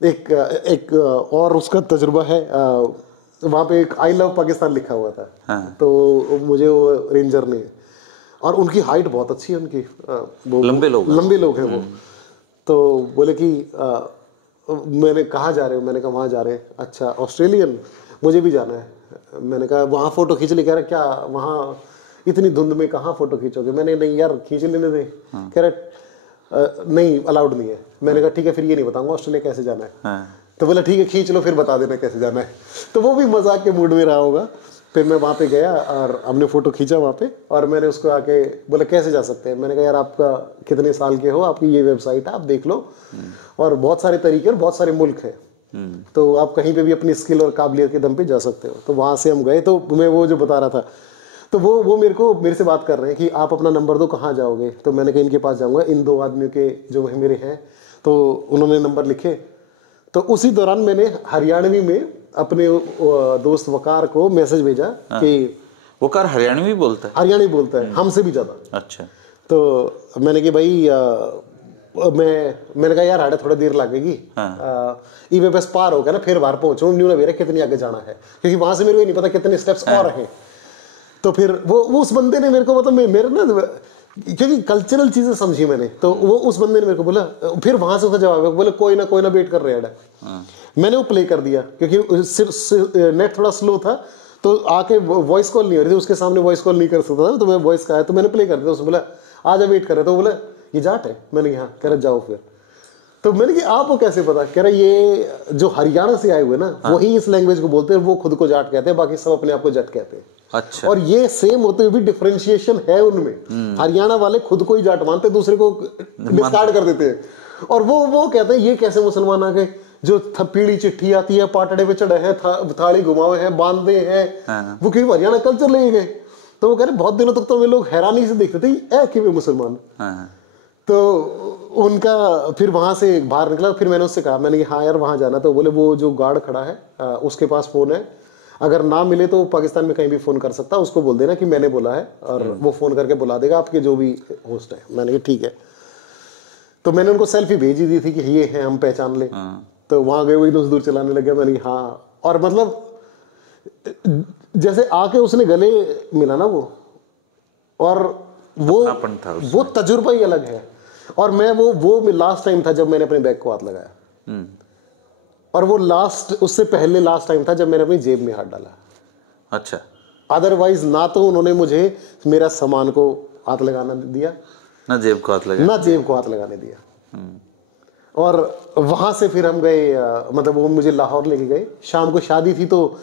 एक और उसका तजुर्बा है, वहां पे एक आई लव पाकिस्तान लिखा हुआ था। हाँ। तो मुझे वो रेंजर ने, और उनकी हाइट बहुत अच्छी है उनकी, लंबे लोग हैं वो। तो बोले कि मैंने कहाँ जा रहे हो? मैंने कहा वहाँ जा रहे हैं। अच्छा, ऑस्ट्रेलियन? मुझे भी जाना है। मैंने कहा वहाँ फोटो खींच ले। कह रहा क्या वहाँ इतनी धुंध में कहाँ फोटो खींचोगे? मैंने नहीं यार खींच लेने दे। कह रहा नहीं, अलाउड नहीं है। मैंने कहा ठीक है, फिर ये नहीं बताऊंगा ऑस्ट्रेलिया कैसे जाना है। तो बोला ठीक है खींच लो, फिर बता देना कैसे जाना है। तो वो भी मजाक के मूड में रहा होगा। फिर मैं वहाँ पे गया और हमने फ़ोटो खींचा वहाँ पे, और मैंने उसको आके बोला कैसे जा सकते हैं। मैंने कहा यार आपका कितने साल के हो, आपकी ये वेबसाइट है, आप देख लो, और बहुत सारे तरीके और बहुत सारे मुल्क हैं, तो आप कहीं पे भी अपनी स्किल और काबिलियत के दम पे जा सकते हो। तो वहाँ से हम गए, तो मैं वो जो बता रहा था, तो वो मेरे से बात कर रहे हैं कि आप अपना नंबर दो, कहाँ जाओगे। तो मैंने कहा इनके पास जाऊँगा, इन 2 आदमियों के जो है मेरे हैं। तो उन्होंने नंबर लिखे। तो उसी दौरान मैंने हरियाणवी में अपने दोस्त वकार को मैसेज भेजा कि वकार हरियाणवी बोलता है? हरियाणवी बोलता है, हमसे भी ज़्यादा। अच्छा। तो मैंने कि भाई मैंने कहा यार हाड़े थोड़ा देर लगेगी, ई वे बस पार हो गया ना फिर बाहर पहुंचूँ, न्यू ना मेरे कितनी आगे जाना है, क्योंकि वहां से मेरे को नहीं पता कितने स्टेप्स और हैं। तो फिर वो उस बंदे ने मेरे को मतलब मेरे ना, क्योंकि कल्चरल चीजें समझी मैंने, तो वो उस बंदे ने मेरे को बोला, फिर वहां से उसका जवाब है, बोले कोई ना वेट कर रहे हैं। मैंने वो प्ले कर दिया, क्योंकि नेट थोड़ा स्लो था, तो आके वॉइस कॉल नहीं हो रही थी, उसके सामने वॉइस कॉल नहीं कर सकता था, तो मैं वॉइस का आया, तो मैंने प्ले कर दिया। उसने बोला आजा वेट कर रहे, तो बोला ये जाट है। मैंने कहा कह रहा जाओ फिर। तो मैंने कि आपको कैसे पता? कह रहा ये जो हरियाणा से आए हुए ना, वही इस लैंग्वेज को बोलते हैं, वो खुद को जाट कहते हैं, बाकी सब अपने आप को जट कहते हैं। अच्छा। और ये सेम होते हुए भी डिफरेंशिएशन है उनमें। हरियाणा वाले खुद को ही जाट मानते, दूसरे को डिस्कार्ड कर देते हैं। और वो कहते हैं ये कैसे मुसलमान आ गए, जो पीली चिट्ठी आती है, पाटड़े पे चढ़े हैं, थाली घुमावे हैं, बांधे हैं, वो क्यों हरियाणा कल्चर ले गए। तो वो कह रहे बहुत दिनों तक तो वे लोग हैरानी से देखते थे ऐ कि वे मुसलमान। तो उनका फिर वहां से बाहर निकला। फिर मैंने उससे कहा, मैंने कि हाँ यार वहां जाना। तो बोले वो जो गार्ड खड़ा है उसके पास फोन है, अगर ना मिले तो पाकिस्तान में कहीं भी फोन कर सकता, उसको बोल देना कि मैंने बोला है, और वो फोन करके बुला देगा आपके जो भी होस्ट है। मैंने कहा ठीक है। तो मैंने उनको सेल्फी भेजी दी थी कि ये है, हम पहचान ले। तो वहां गए, वही दूर चलाने लगे। मैंने कहा हाँ, और मतलब जैसे आके उसने गले मिला ना और वो तजुर्बा ही अलग है। और मैं वो लास्ट टाइम था जब मैंने अपने बैग को हाथ लगाया, और वो उससे पहले लास्ट टाइम था जब मैंने अपनी जेब में हाथ डाला। अच्छा। अदरवाइज ना तो उन्होंने मुझे मेरा सामान को हाथ लगाना दिया, ना जेब को हाथ लगाने दिया। और वहां से फिर हम गए, मतलब वो मुझे लाहौर लेके गए। शाम को शादी थी, तो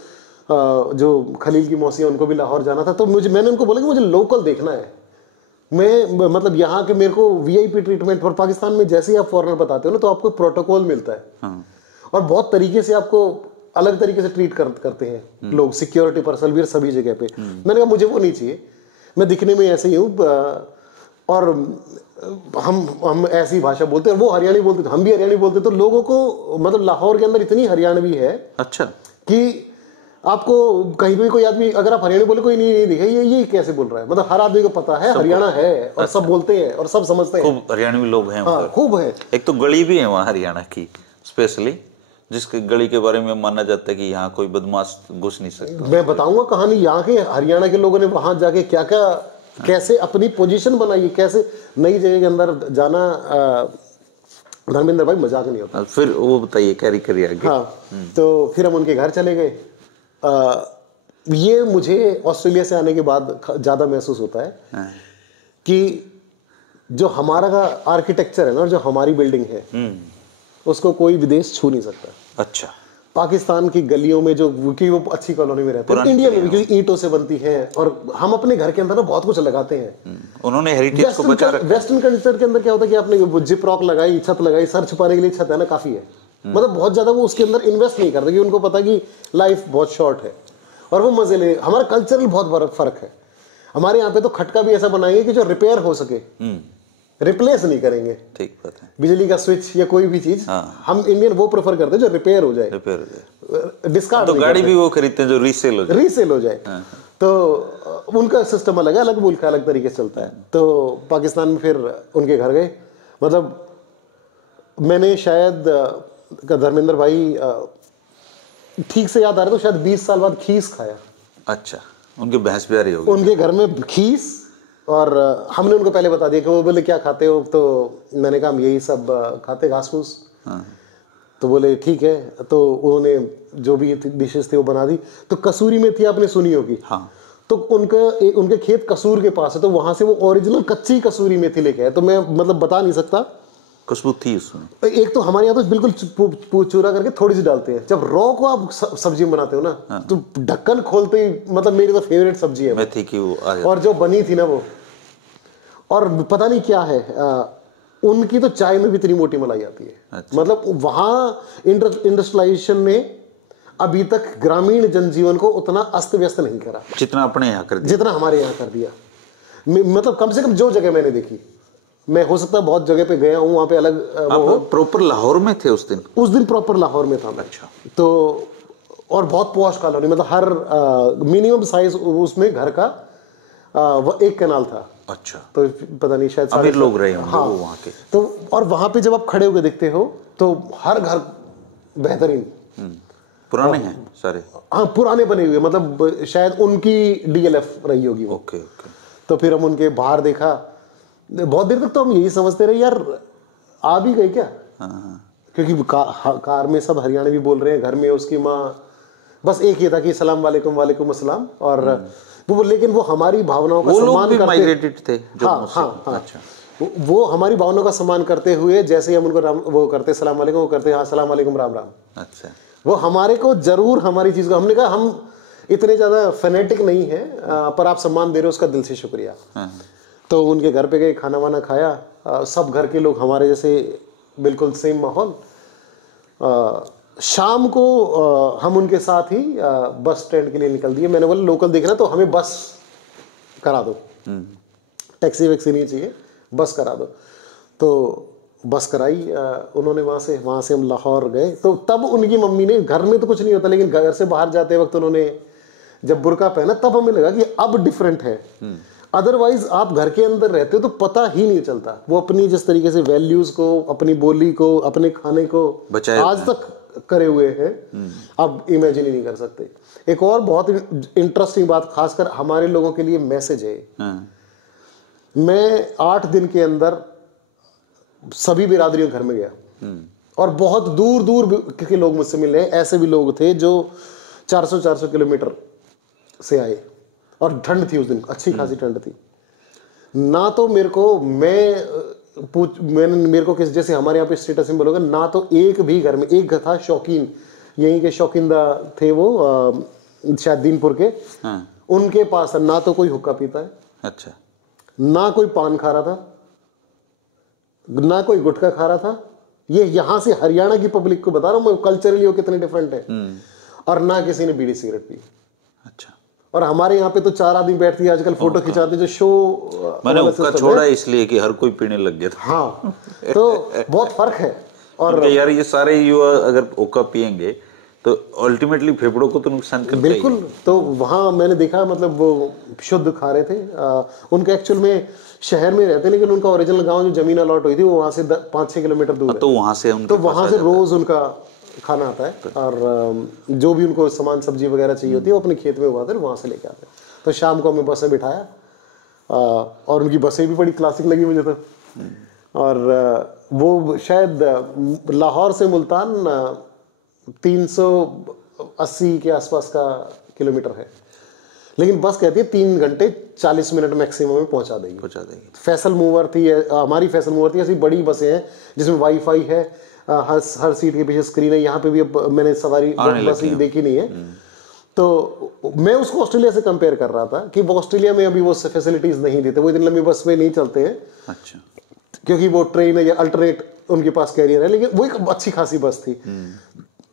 जो खलील की मौसी है उनको भी लाहौर जाना था। तो मैंने उनको बोला कि मुझे लोकल देखना है। मैं मतलब यहाँ के मेरे को वीआईपी ट्रीटमेंट, और पाकिस्तान में जैसे ही आप फॉरेनर बताते हो ना, तो आपको प्रोटोकॉल मिलता है, और बहुत तरीके से आपको अलग तरीके से ट्रीट करते हैं लोग, सिक्योरिटी पर्सनल भी सभी जगह पे। मैंने कहा मुझे वो नहीं चाहिए, मैं दिखने में ऐसे ही हूँ, और हम ऐसी भाषा बोलते हैं। वो हरियाणी बोलते थे, हम भी हरियाणी बोलते, तो लोगों को मतलब लाहौर के अंदर इतनी हरियाणवी है। अच्छा। कि आपको कहीं भी कोई आदमी, अगर आप हरियाणवी बोले, कोई नहीं दिखे ये कैसे बोल रहा है, मतलब हर आदमी को पता है हरियाणा है, और अच्छा। सब बोलते हैं और सब समझते हैं, खूब हरियाणवी लोग हैं। हाँ, खूब है। एक तो गली भी है वहाँ हरियाणा की स्पेशली, जिसके गली के बारे में माना जाता है कि यहाँ कोई बदमाश घुस नहीं सकता। मैं बताऊंगा कहानी यहाँ के हरियाणा के लोगों ने वहां जाके क्या क्या कैसे अपनी पोजीशन बनाई, कैसे नई जगह के अंदर जाना। धर्मेंद्र भाई मजाक नहीं होता। फिर वो बताइए, कैरी करिए आगे। हाँ, तो फिर हम उनके घर चले गए। ये मुझे ऑस्ट्रेलिया से आने के बाद ज्यादा महसूस होता है कि जो हमारा का आर्किटेक्चर है ना, जो हमारी बिल्डिंग है, उसको कोई विदेश छू नहीं सकता। अच्छा। पाकिस्तान की गलियों में जो कि वो अच्छी कॉलोनी में रहते हैं, इंडिया में भी, क्योंकि ईंटों से बनती है, और हम अपने घर के अंदर ना बहुत कुछ लगाते हैं। उन्होंने हेरिटेज को बचा रखा है। वेस्टर्न कल्चर के अंदर क्या होता है कि आपने जिप रॉक लगाई, छत लगाई, सर छुपाने के लिए छत है ना, काफी है। मतलब बहुत ज्यादा वो उसके अंदर इन्वेस्ट नहीं करते, क्योंकि उनको पता कि लाइफ बहुत शॉर्ट है, और वो मजे ले। हमारा कल्चरल बहुत फर्क है। हमारे यहाँ पे तो खटका भी ऐसा बनाएंगे कि जो रिपेयर हो सके, रिप्लेस नहीं करेंगे। ठीक बात है। बिजली का स्विच या कोई भी चीज, हम इंडियन वो प्रेफर करते हैं जो रिपेयर हो जाए, डिस्कार्ड। तो गाड़ी भी वो खरीदते हैं जो रीसेल हो जाए। तो उनका सिस्टम अलग है, अलग मुल्क का अलग तरीके से चलता है। तो पाकिस्तान में फिर उनके घर गए। मतलब मैंने शायद धर्मेंद्र भाई ठीक से याद आ रहा तो शायद 20 साल बाद खीस खाया। अच्छा, उनके भैंस प्यारी हो गई उनके घर में खीस। और हमने उनको पहले बता दिया कि वो बोले क्या खाते हो, तो मैंने कहा हम यही सब खाते, घास फूस। तो बोले ठीक है। तो उन्होंने जो भी डिशेस थे वो बना दी। तो कसूरी मेथी आपने सुनी होगी। हाँ। तो उनके खेत कसूर के पास है, तो वहां से वो ओरिजिनल कच्ची कसूरी मेथी लेके आए। तो मैं मतलब बता नहीं सकता खुशबू थी उसमें। एक तो हमारे यहाँ तो बिल्कुल चूरा करके थोड़ी सी डालते हैं। जब रॉ को आप सब्जी बनाते हो ना, तो ढक्कन खोलते ही, मतलब मेरी तो फेवरेट सब्जी है मेथी की वो और जो बनी थी ना वो, और पता नहीं क्या है, उनकी तो चाय में भी इतनी मोटी मलाई आती है। अच्छा। मतलब वहां इंडस्ट्रियलाइजेशन ने अभी तक ग्रामीण जनजीवन को उतना अस्त व्यस्त नहीं करा जितना अपने यहाँ कर दिया, जितना हमारे यहाँ कर दिया। मतलब कम से कम जो जगह मैंने देखी, मैं हो सकता है बहुत जगह पे गया हूँ, वहाँ पे अलग आप प्रॉपर लाहौर में थे उस दिन? उस दिन प्रॉपर लाहौर में था मैं। अच्छा। तो और बहुत पॉश कॉलोनी, मतलब हर मिनिमम साइज उसमें घर का वो एक कैनाल था। अच्छा। तो पता नहीं शायद अमीर लोग रहे होंगे हाँ, वो वहाँ के। तो और वहाँ पे जब आप खड़े होकर देखते हो तो हर घर बेहतरीन, पुराने हैं सारे? हाँ पुराने बने हुए, मतलब शायद उनकी डीएलएफ रही होगी वो। Okay okay. तो फिर हम उनके बाहर देखा, बहुत देर तक तो हम यही समझते रहे यार आ भी गए क्या। क्योंकि कार में सब हरियाणवी बोल रहे हैं, घर में उसकी माँ, बस एक ही था कि सलाम वालेकुम वालेकुम अस्सलाम, और वो लेकिन वो हमारी भावनाओं का सम्मान करते, माइग्रेटेड थे जो हाँ हाँ हाँ। अच्छा। वो हमारी भावनाओं का सम्मान करते हुए, जैसे ही हम उनको वो करते सलाम वालेकुम, वो करते हाँ सलाम वालेकुम राम राम। अच्छा। वो हमारे को जरूर हमारी चीज को, हमने कहा हम इतने ज्यादा फेनेटिक नहीं है, पर आप सम्मान दे रहे हो उसका दिल से शुक्रिया। तो उनके घर पे गए, खाना वाना खाया, सब घर के लोग हमारे जैसे, बिल्कुल सेम माहौल। शाम को हम उनके साथ ही बस स्टैंड के लिए निकल दिए। मैंने बोला लोकल देखना तो हमें बस करा दो, टैक्सी वैक्सी नहीं चाहिए, बस करा दो। तो बस कराई उन्होंने, वहाँ से हम लाहौर गए। तो तब उनकी मम्मी ने, घर में तो कुछ नहीं होता, लेकिन घर से बाहर जाते वक्त उन्होंने जब बुर्का पहना, तब हमें लगा कि अब डिफरेंट है। अदरवाइज आप घर के अंदर रहते हो तो पता ही नहीं चलता। वो अपनी जिस तरीके से वैल्यूज को, अपनी बोली को, अपने खाने को आज तक करे हुए हैं, अब इमेजिन ही नहीं कर सकते। एक और बहुत इंटरेस्टिंग बात, खासकर हमारे लोगों के लिए मैसेज है। मैं 8 दिन के अंदर सभी बिरादरियों घर में गया, और बहुत दूर दूर के लोग मुझसे मिले। ऐसे भी लोग थे जो 400 किलोमीटर से आए, और ठंड थी उस दिन, अच्छी खासी ठंड थी। ना तो मेरे को मेरे को किस, जैसे हमारे यहाँ पे स्टेटस सिंबल होगा ना, तो एक भी घर में, एक घर था शौकीन, यहीं के शौकीनदा थे वो, शायद दीनपुर के, उनके पास ना तो कोई हुक्का पीता है, अच्छा, ना कोई पान खा रहा था, ना कोई गुटखा खा रहा था। ये यहाँ से हरियाणा की पब्लिक को बता रहा हूँ मैं, कल्चरली वो कितने डिफरेंट है। और ना किसी ने बीड़ी सिगरेट पी। अच्छा। और हमारे यहाँ पे तो 4 आदमी बैठती है आजकल, फोटो खिंचाते, जो शो मैंने हुक्का छोड़ा इसलिए कि हर कोई पीने लग गया था। हाँ, तो बहुत फर्क है। और यार ये सारे युवा अगर हुक्का पियेंगे तो अल्टीमेटली फेफड़ों को तो नुकसान करता ही है। बिल्कुल। तो वहाँ मैंने देखा, मतलब वो शुद्ध खा रहे थे। उनका एक्चुअल में शहर में रहते, लेकिन उनका ओरिजिनल गांव जो जमीन अलॉट हुई थी वो वहाँ से 5-6 किलोमीटर दूर है। तो वहाँ से रोज उनका खाना आता है, और जो भी उनको सामान सब्जी वगैरह चाहिए होती है वो अपने खेत में उगाते हैं, वहाँ से लेके आते हैं। तो शाम को हमें बस में बिठाया, और उनकी बसें भी बड़ी क्लासिक लगी मुझे तो। और वो शायद लाहौर से मुल्तान 380 के आसपास का किलोमीटर है, लेकिन बस कहती है 3 घंटे 40 मिनट मैक्सिमम में पहुंचा देगी। फैसल मूवर थी, हमारी फैसल मूवर थी। ऐसी बड़ी बसें हैं जिसमें वाईफाई है, हर सीट के पीछे स्क्रीन है। यहाँ पे भी अब मैंने सवारी बस देखी नहीं है। तो मैं उसको ऑस्ट्रेलिया से कंपेयर कर रहा था कि वो ऑस्ट्रेलिया में अभी वो फैसिलिटीज नहीं देते, वो इतनी लंबी बस में नहीं चलते हैं। अच्छा। क्योंकि वो ट्रेन है या अल्टरनेट उनके पास कैरियर है, लेकिन वो एक अच्छी खासी बस थी।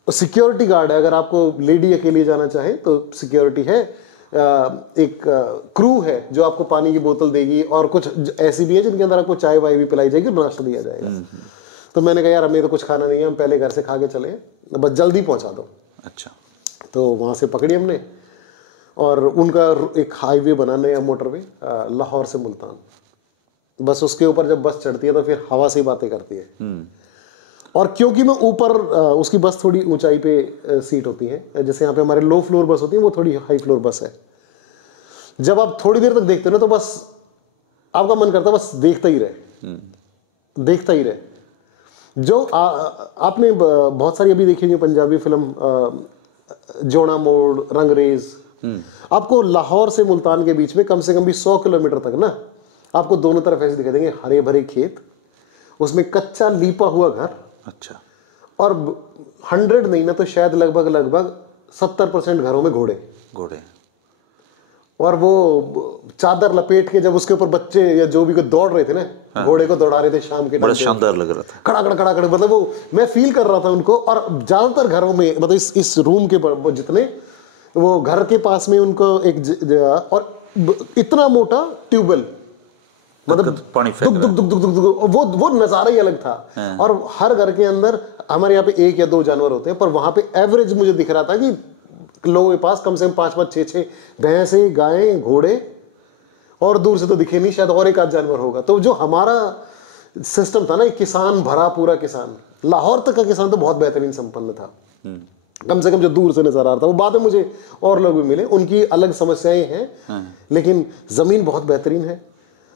सिक्योरिटी गार्ड है, अगर आपको लेडी अकेले जाना चाहे तो सिक्योरिटी है। एक क्रू है जो आपको पानी की बोतल देगी, और कुछ ऐसी भी है जिनके अंदर आपको चाय वाय भी पिलाई जाएगी, नाश्ता दिया जाएगा। तो मैंने कहा यार हमें तो कुछ खाना नहीं है, हम पहले घर से खा के चले, बस जल्दी पहुंचा दो। अच्छा। तो वहाँ से पकड़ी हमने, और उनका एक हाईवे बना, नया मोटरवे, लाहौर से मुल्तान। बस उसके ऊपर जब बस चढ़ती है तो फिर हवा से ही बातें करती है। और क्योंकि मैं ऊपर, उसकी बस थोड़ी ऊंचाई पे सीट होती है, जैसे यहाँ पे हमारे लो फ्लोर बस होती है, वो थोड़ी हाई फ्लोर बस है। जब आप थोड़ी देर तक देखते हो ना, तो बस आपका मन करता है बस देखता ही रहे। जो आपने बहुत सारी अभी देखी होंगी पंजाबी फिल्म, जोड़ा मोड़, रंगरेज। आपको लाहौर से मुल्तान के बीच में कम से कम भी 100 किलोमीटर तक ना, आपको दोनों तरफ ऐसे दिखाई देंगे हरे भरे खेत, उसमें कच्चा लीपा हुआ घर, अच्छा, और 100 नहीं ना तो शायद लगभग 70% घरों में घोड़े। और वो चादर लपेट के जब उसके ऊपर बच्चे या जो भी को दौड़ रहे थे ना, घोड़े को दौड़ा रहे थे शाम के, बड़ा शानदार लग रहा था। कड़ा, मतलब वो मैं फील कर रहा था उनको। और ज्यादातर घरों में मतलब इस रूम के जितने वो घर के पास में उनको और इतना मोटा ट्यूबवेल, मतलब पानी दुख दुख दुख दुख दुख, वो नजारा ही अलग था। और हर घर के अंदर हमारे यहाँ पे 1 या 2 जानवर होते हैं, पर वहां पे एवरेज मुझे दिख रहा था कि लोगों के पास कम से कम 5-5, 6-6 भैंसे, गायें, घोड़े, और दूर से तो दिखे नहीं, शायद और एक आध जानवर होगा। तो जो हमारा सिस्टम था ना, एक किसान भरा पूरा किसान, लाहौर तक का किसान तो बहुत बेहतरीन संपन्न था, कम से कम जो दूर से नजर आ रहा था। वो बाद में मुझे और लोग भी मिले, उनकी अलग समस्याएं हैं, लेकिन जमीन बहुत बेहतरीन है।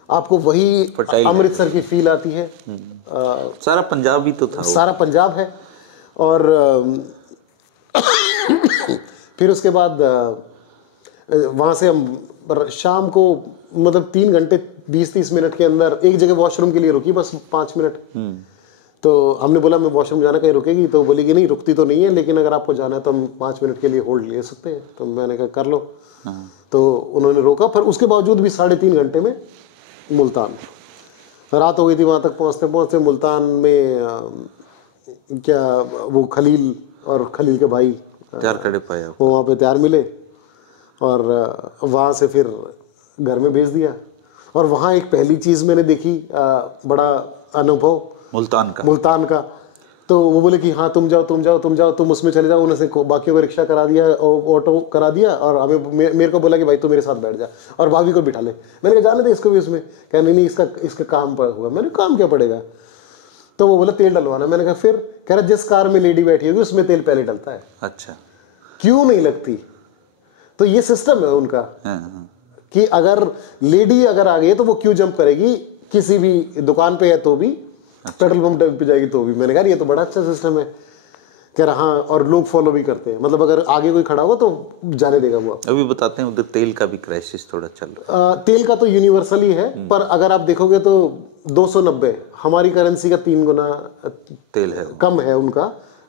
आपको वही अमृतसर की फील आती है। सारा पंजाब ही तो था, सारा पंजाब है। और फिर उसके बाद वहां से हम शाम को मतलब 3 घंटे 20-30 मिनट के अंदर एक जगह वॉशरूम के लिए रुकी, बस 5 मिनट। तो हमने बोला मैं वॉशरूम जाना, कहीं रुकेगी? तो बोली कि नहीं रुकती तो नहीं है, लेकिन अगर आपको जाना है तो हम 5 मिनट के लिए होल्ड ले सकते हैं। तो मैंने कहा कर लो। तो उन्होंने रोका, पर उसके बावजूद भी 3.5 घंटे में मुल्तान। रात हो गई थी वहां तक पहुंचते पहुंचते। मुल्तान में क्या वो खलील और खलील के भाई तैयार खड़े पाए, वो वहाँ पे तैयार मिले, और वहाँ से फिर घर में भेज दिया। और वहाँ एक पहली चीज़ मैंने देखी, बड़ा अनुभव मुल्तान का। तो वो बोले कि हाँ तुम जाओ, तुम उसमें चले जाओ। उन्होंने बाकियों को रिक्शा करा दिया, ऑटो करा दिया, और हमें मेरे को बोला कि भाई तू मेरे साथ बैठ जा और भाभी को बिठा ले। मैंने कहा जाने दे इसको भी उसमें। कह नहीं इसका काम होगा। मैंने काम क्या पड़ेगा? तो वो बोला तेल डलवाना। मैंने कहा फिर? कह रहा जिस कार में लेडी बैठी होगी उसमें तेल पहले डलता है। अच्छा, क्यों नहीं लगती? तो ये सिस्टम है उनका कि अगर लेडी अगर आ गई तो वो क्यों जंप करेगी किसी भी दुकान पे है तो भी, पेट्रोल पंप पे जाएगी तो भी। मैंने कहा ये तो बड़ा अच्छा सिस्टम है। कह रहा हाँ, और लोग फॉलो भी करते हैं, मतलब अगर आगे कोई खड़ा हो तो जाने देगा वो। अभी बताते हैं उधर तेल का भी क्राइसिस थोड़ा चल रहा है। तेल का तो यूनिवर्सल ही है, पर अगर आप देखोगे तो 290 हमारी करेंसी का 3 गुना तेल है, कम है उनका।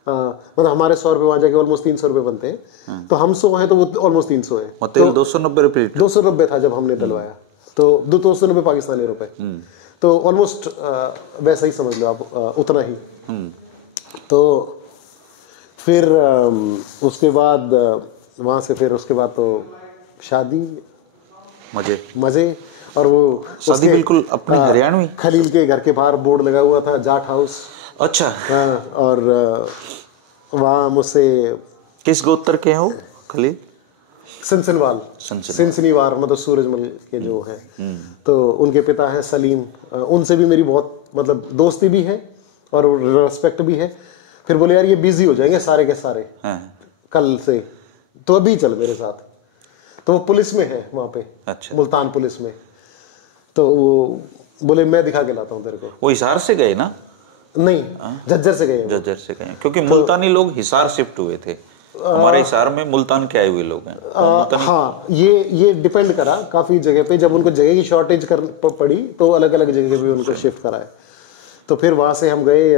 मतलब हमारे 100 रुपए वहां जाके ऑलमोस्ट 300 रुपए बनते हैं, तो हम 100 हैं तो वो ऑलमोस्ट 300 है। तेल 290 रुपए, 290 था जब हमने डलवाया, तो 290 पाकिस्तानी रुपए, तो ऑलमोस्ट वैसा ही समझ लो आप, उतना ही। तो फिर उसके बाद वहां से फिर उसके बाद तो शादी, मजे। और वो शादी बिल्कुल अपने हरियाणवी खलील के घर के बाहर बोर्ड लगा हुआ था, जाट हाउस। अच्छा। और वहाँ मुझसे किस गोत्र के हैं वो खलील? सिंसनीवार, मतलब सूरजमल के जो है। तो उनके पिता हैं सलीम। उनसे भी मेरी बहुत मतलब दोस्ती भी है और रेस्पेक्ट भी है। फिर बोले यार ये बिजी हो जाएंगे सारे के सारे कल से, तो अभी चल मेरे साथ। तो वो पुलिस में है वहाँ पे। अच्छा। मुल्तान पुलिस में। तो वो बोले मैं दिखा के लाता हूँ तेरे को। वो हिसार से गए ना? नहीं, झज्जर से गए। झज्जर से गए क्योंकि मुल्तानी लोग हिसार शिफ्ट हुए थे। हमारे हिसार में मुल्तान के आए हुए लोग हैं। हाँ, ये डिपेंड करा काफी जगह पे। जब उनको जगह की शॉर्टेज पड़ी तो अलग अलग जगह पे उनको शिफ्ट कराए। तो फिर वहां से हम गए,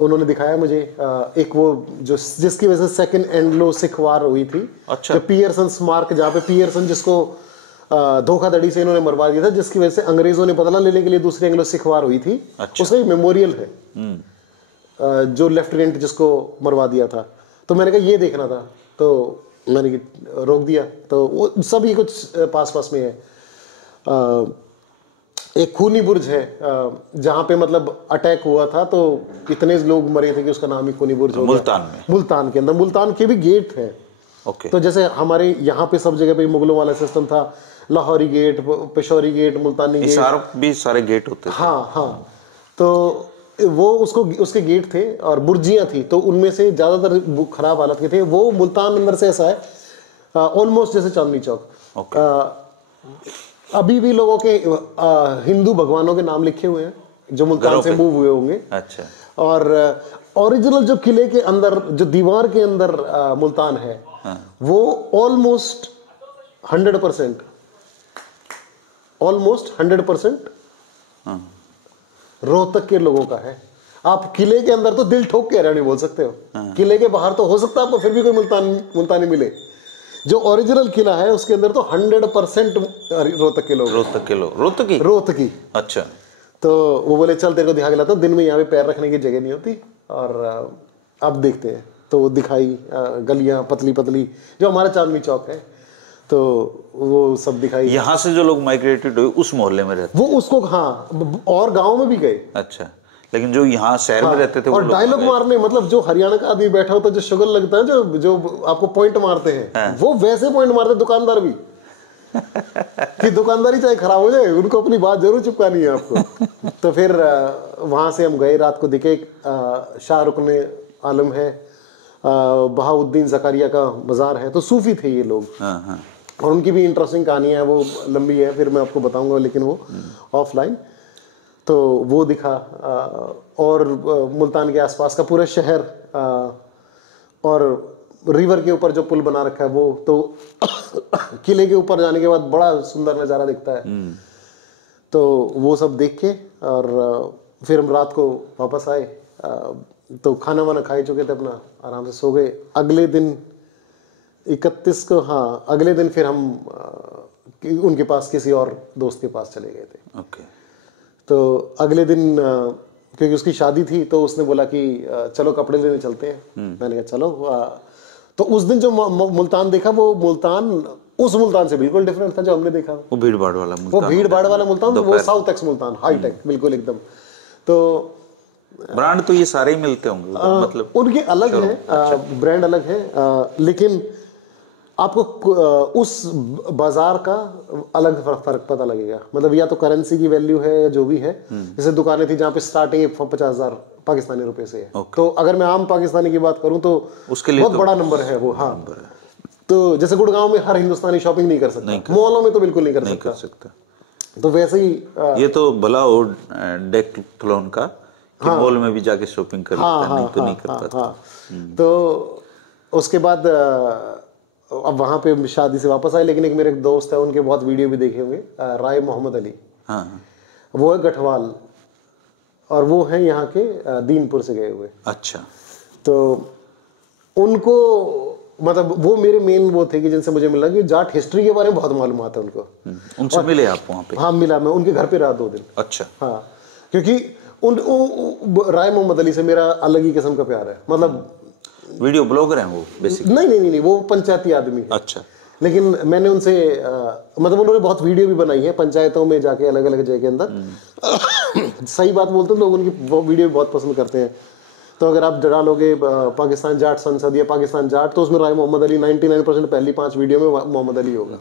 उन्होंने दिखाया मुझे एक वो जो जिसकी वजह से सेकंड एंग्लो सिख वार हुई थी। अच्छा। जो पियर्सन स्मारक, जहाँ पे पियर्सन जिसको धोखाधड़ी से इन्होंने मरवा दिया था, जिसकी वजह से अंग्रेजों ने बदला लेने के लिए दूसरी एंग्लो सिख वार हुई थी। अच्छा। उसका एक मेमोरियल है जो लेफ्टिनेंट जिसको मरवा दिया था। तो मैंने कहा ये देखना था, तो मैंने रोक दिया। तो वो सभी कुछ पास में है। एक खूनी बुर्ज है जहाँ पे मतलब अटैक हुआ था, तो इतने लोग मरे थे कि उसका नाम ही खूनी बुर्ज हो गया। मुल्तान के अंदर, मुल्तान के भी गेट है। ओके। तो जैसे हमारे यहाँ पे सब जगह पे मुगलों वाला सिस्टम था, लाहौरी गेट, पेशौरी गेट, मुल्तानी गेट, भी सारे गेट होते थे। हाँ। तो वो उसके गेट थे और बुर्जियां थी, तो उनमें से ज्यादातर खराब हालत के थे। वो मुल्तान अंदर से ऐसा है ऑलमोस्ट जैसे चांदनी चौक। अभी भी लोगों के हिंदू भगवानों के नाम लिखे हुए हैं जो मुल्तान से मूव हुए होंगे। अच्छा। और ओरिजिनल जो किले के अंदर, जो दीवार के अंदर मुल्तान है, वो ऑलमोस्ट 100% रोहतक के लोगों का है। आप किले के अंदर तो दिल ठोक के हरियाणवी बोल सकते हो, किले के बाहर तो हो सकता है आपको फिर भी कोई मुल्तानी मिले। जो ओरिजिनल किला है उसके अंदर तो 100% रोहतक के लोग। रोहतकी। अच्छा। तो वो बोले चल तेरे को दिखा के लाता हूं, दिन में यहाँ पे पैर रखने की जगह नहीं होती और अब देखते हैं। तो दिखाई गलियां पतली पतली, जो हमारा चांदनी चौक है, तो वो सब दिखाई। यहाँ से जो लोग माइग्रेटेड हुए उस मोहल्ले में रहते वो उसको, हाँ, और गाँव में भी गए। अच्छा, लेकिन जो यहाँ शहर में रहते थे और डायलॉग मारने, मतलब जो हरियाणा का आदमी बैठा होता है, जो शुगर लगता है, जो आपको पॉइंट मारते हैं, वो वैसे पॉइंट मारते हैं दुकानदार भी। कि दुकानदारी चाहे खराब हो जाए, उनको अपनी बात जरूर चिपकानी है आपको। तो फिर वहां से हम गए, रात को दिखे शाहरुख आलम है, बहाउद्दीन जकारिया का मजार है। तो सूफी थे ये लोग। और उनकी भी इंटरेस्टिंग कहानी है, वो लंबी है, फिर मैं आपको बताऊंगा, लेकिन वो ऑफलाइन। तो वो दिखा, और मुल्तान के आसपास का पूरा शहर, और रिवर के ऊपर जो पुल बना रखा है वो, तो किले के ऊपर जाने के बाद बड़ा सुंदर नज़ारा दिखता है। तो वो सब देख के, और फिर हम रात को वापस आए। तो खाना वाना खा चुके थे अपना, आराम से सो गए। अगले दिन 31 को, हाँ, अगले दिन फिर हम उनके पास किसी और दोस्त के पास चले गए थे। ओके। तो अगले दिन क्योंकि उसकी शादी थी, तो उसने बोला कि चलो कपड़े लेने चलते हैं। मैंने कहा चलो। तो उस दिन जो मुल्तान देखा, वो मुल्तान उस मुल्तान से बिल्कुल डिफरेंट था जो हमने देखा। वो भीड़ भाड़ वाला मुल्तान, वो south x Multan, high tech बिल्कुल एकदम। तो ब्रांड तो ये सारे ही मिलते होंगे मतलब उनके अलग है, ब्रांड अलग है, लेकिन आपको उस बाजार का अलग फर्क पता लगेगा। मतलब या तो करेंसी की वैल्यू है या जो भी है। जैसे दुकानें थी जहाँ पे स्टार्टिंग 50,000 पाकिस्तानी रुपए से है। तो अगर मैं आम पाकिस्तानी की बात करूं तो उसके लिए बहुत बड़ा नंबर है वो। हाँ, तो जैसे गुड़गांव में हर हिंदुस्तानी शॉपिंग नहीं कर सकता, मॉलों में तो बिल्कुल नहीं कर सकता। तो वैसे ही ये तो भला हो डेक्थलॉन का कि मॉल में भी जाके शॉपिंग कर लेता है, नहीं तो नहीं कर पाता। तो उसके बाद अब वहाँ पे शादी से वापस आए, लेकिन एक मेरे दोस्त है, उनके बहुत वीडियो भी देखे होंगे, राय मोहम्मद अली। वो है गठवाल, और वो है यहाँ के दीनपुर से गए हुए। अच्छा। तो उनको, मतलब वो मेरे मेन वो थे कि जिनसे मुझे मिला कि जाट हिस्ट्री के बारे में बहुत मालूमात है उनको। उनसे मिले आप वहाँ पे? हाँ, मिला। मैं उनके घर पे रहा 2 दिन। अच्छा। हाँ, क्योंकि राय मोहम्मद अली से मेरा अलग ही किस्म का प्यार है। मतलब वीडियो ब्लॉगर हैं वो बेसिकली? नहीं, वो पंचायती आदमी है। अच्छा। लेकिन मैंने उनसे मतलब उन्होंने बहुत वीडियो भी बनाई है पंचायतों में जाके, अलग अलग जगह के अंदर। सही बात बोलते हैं, लोग उनकी वीडियो बहुत पसंद करते हैं। तो अगर आप डालोगे पाकिस्तान जाट संसद या पाकिस्तान जाट, तो उसमें राय मोहम्मद अली 99% पहली 5 वीडियो में मोहम्मद अली होगा।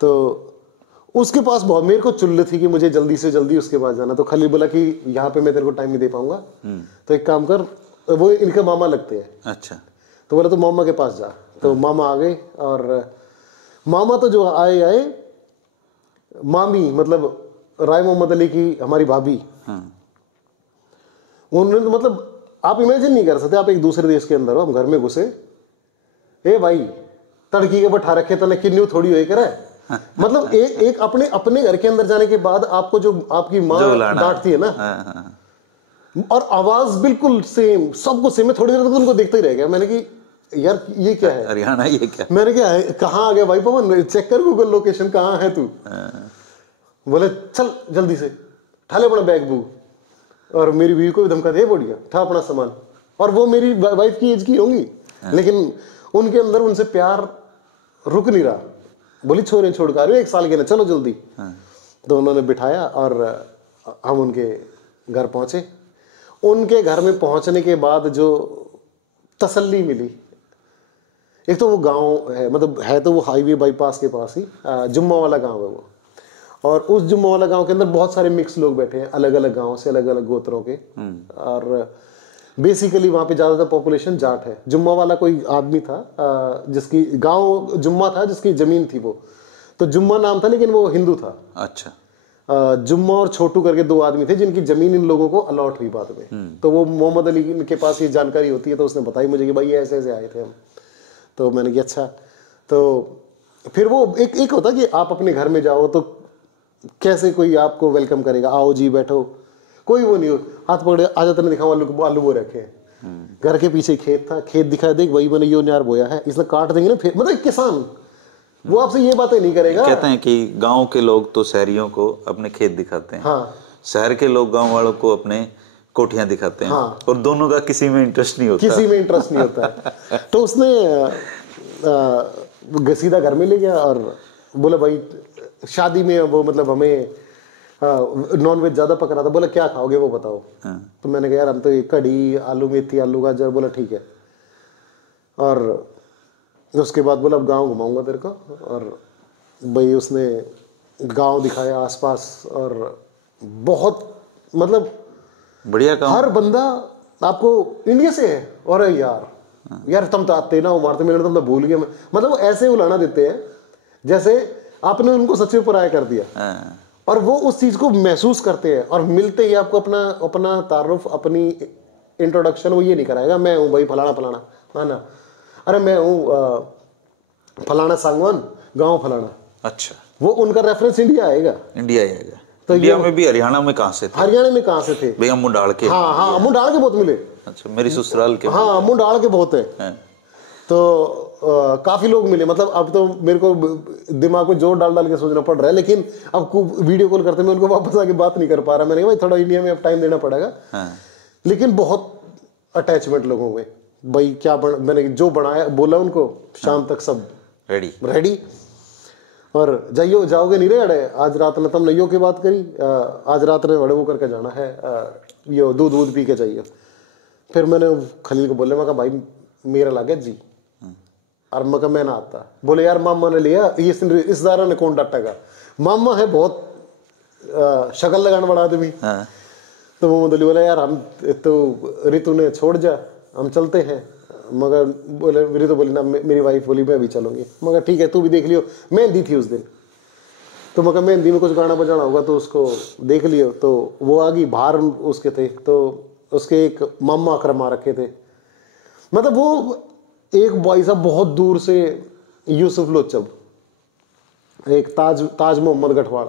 तो उसके पास बहुत मेरे को चुल्ल थी कि मुझे जल्दी से जल्दी उसके पास जाना। तो खाली बोला कि यहाँ पे मैं तेरे को टाइम नहीं दे पाऊंगा, तो एक काम कर, वो इनके मामा लगते हैं। अच्छा। तो बोला तो मामा के पास जा। तो मामा आ गए, और मामा तो जो आए, मामी मतलब राय मोहम्मद अली की हमारी भाभी, उन्होंने तो मतलब आप इमेजिन नहीं कर सकते, आप एक दूसरे देश के अंदर हो, हम घर में घुसे, ए भाई तड़की के बैठा रखे तने किन्नू थोड़ी हो करे। मतलब एक अपने घर के अंदर जाने के बाद आपको जो आपकी माँ डांटती है ना, और आवाज बिल्कुल सेम, सब कुछ सेम है। थोड़ी देर तक उनको देखते ही रह गया। मैंने कि यार ये क्या है, हरियाणा ये क्या? मैंने क्या है, कहाँ आ गया भाई पवन, चेक कर गूगल लोकेशन, कहाँ है तू? बोले चल जल्दी से ठाले अपना बैग बूग। और मेरी बीवी को भी धमका दे, बढ़िया था अपना सामान। और वो मेरी वाइफ की एज की होंगी, लेकिन उनके अंदर उनसे प्यार रुक नहीं रहा। बोली छोरे छोड़ कर 1 साल के ना, चलो जल्दी। तो उन्होंने बिठाया और हम उनके घर पहुंचे। उनके घर में पहुंचने के बाद जो तसल्ली मिली, एक तो वो गांव है, मतलब है तो वो हाईवे बाईपास के पास ही, जुम्मा वाला गांव है वो। और उस जुम्मा वाला गांव के अंदर बहुत सारे मिक्स लोग बैठे हैं, अलग अलग गांव से, अलग अलग गोत्रों के। और बेसिकली वहाँ पे ज़्यादातर पॉपुलेशन जाट है। जुम्मा वाला कोई आदमी था जिसकी गांव जुम्मा था, जिसकी ज़मीन थी वो, तो जुम्मा नाम था, लेकिन वो हिंदू था। अच्छा। जुम्मा और छोटू करके 2 आदमी थे जिनकी जमीन इन लोगों को अलॉट हुई बाद में। तो वो मोहम्मद अली के पास ये जानकारी होती है, तो उसने बताई मुझे कि भाई ऐसे ऐसे आए थे हम। तो मैंने कहा अच्छा। तो फिर वो एक होता कि आप अपने घर में जाओ तो कैसे कोई आपको वेलकम करेगा, आओ जी बैठो। कोई वो नहीं हो, हाथ पकड़े आ जाते ने दिखाऊं आलू बो रखे हैं। घर के पीछे खेत था, खेत दिखा, देख वही मैंने यो न्यार बोया है, इसलिए काट देंगे ना फिर, मतलब एक किसान वो आपसे ये बातें नहीं करेगा। कहते हैं कि गांव के लोग तो शहरियों को अपने खेत दिखाते हैं, हाँ, शहर के लोग गांव वालों को अपने कोठियां दिखाते हैं। हाँ। और दोनों का किसी में इंटरेस्ट नहीं होता, किसी में इंटरेस्ट नहीं होता है। तो उसने सीधा घर में ले गया और बोला भाई शादी में वो मतलब हमें नॉन वेज ज्यादा पक रहा था, बोला क्या खाओगे वो बताओ। तो मैंने कहा यार हम तो ये कढ़ी, आलू मेथी, आलू गाजर। बोला ठीक है। और उसके बाद बोला अब गांव घुमाऊंगा तेरे को। और भाई उसने गांव दिखाया आसपास, और बहुत मतलब बढ़िया काम। हर बंदा आपको इंडिया से है, और यार तुम तो आते ना, मारते मिलने तुम तो भूल गए। मतलब वो ऐसे उलाना देते हैं जैसे आपने उनको सच में पराया कर दिया, और वो उस चीज को महसूस करते हैं। और मिलते ही आपको अपना तारुफ, अपनी इंट्रोडक्शन वो ये नहीं कराएगा मैं हूँ भाई फलाना फलाना, है ना, अरे मैं हूँ फलाना सांगवान, गांव फलाना। अच्छा, वो उनका रेफरेंस इंडिया आएगा। तो इंडिया में भी हरियाणा में कहाँ से थे? हरियाणा में कहाँ से थे भैया? मुंडाल के। हाँ, मुंडाल के बहुत मिले। अच्छा, मेरी ससुराल के। हाँ, मुंडाल के बहुत है। तो काफी लोग मिले। मतलब अब तो मेरे को दिमाग में जोर डाल के सोचना पड़ रहा है, लेकिन अब वीडियो कॉल करते मैं उनको वापस आके बात नहीं कर पा रहा। मैंने कहा भाई थोड़ा इंडिया में अब टाइम देना पड़ेगा। लेकिन बहुत अटैचमेंट लोगों में भाई, क्या मैंने जो बनाया बोला उनको, शाम तक सब रेडी। और जाओगे नहीं रे अड़े, आज रात ने तुम नैयो की बात करी, आज रात ने बड़े वो करके जाना है, यो दूध पी के चाहिए। फिर मैंने खलील को बोले, मैं कहा भाई मेरा लगे जी, और मैं कहा मैं ना आता। बोले यार मामा ने लिया, ये इस दारा ने कौन डांटेगा, मामा है बहुत शक्ल लगाने वाला आदमी। तो वो मुदली बोला यार हम तो रितु ने छोड़ जा, हम चलते हैं। मगर बोले रितु बोली ना, मेरी वाइफ बोली मैं भी चलूंगी। मगर ठीक है तू भी देख लियो, मेहंदी थी उस दिन, तो मगर मेहंदी में कुछ गाना बजाना होगा तो उसको देख लियो। तो वो आ गई, बाहर उसके थे, तो उसके एक मामा अकरमा रखे थे। मतलब वो एक भाई साहब बहुत दूर से, यूसुफ लोचब, एक ताज मोहम्मद गठवाड़,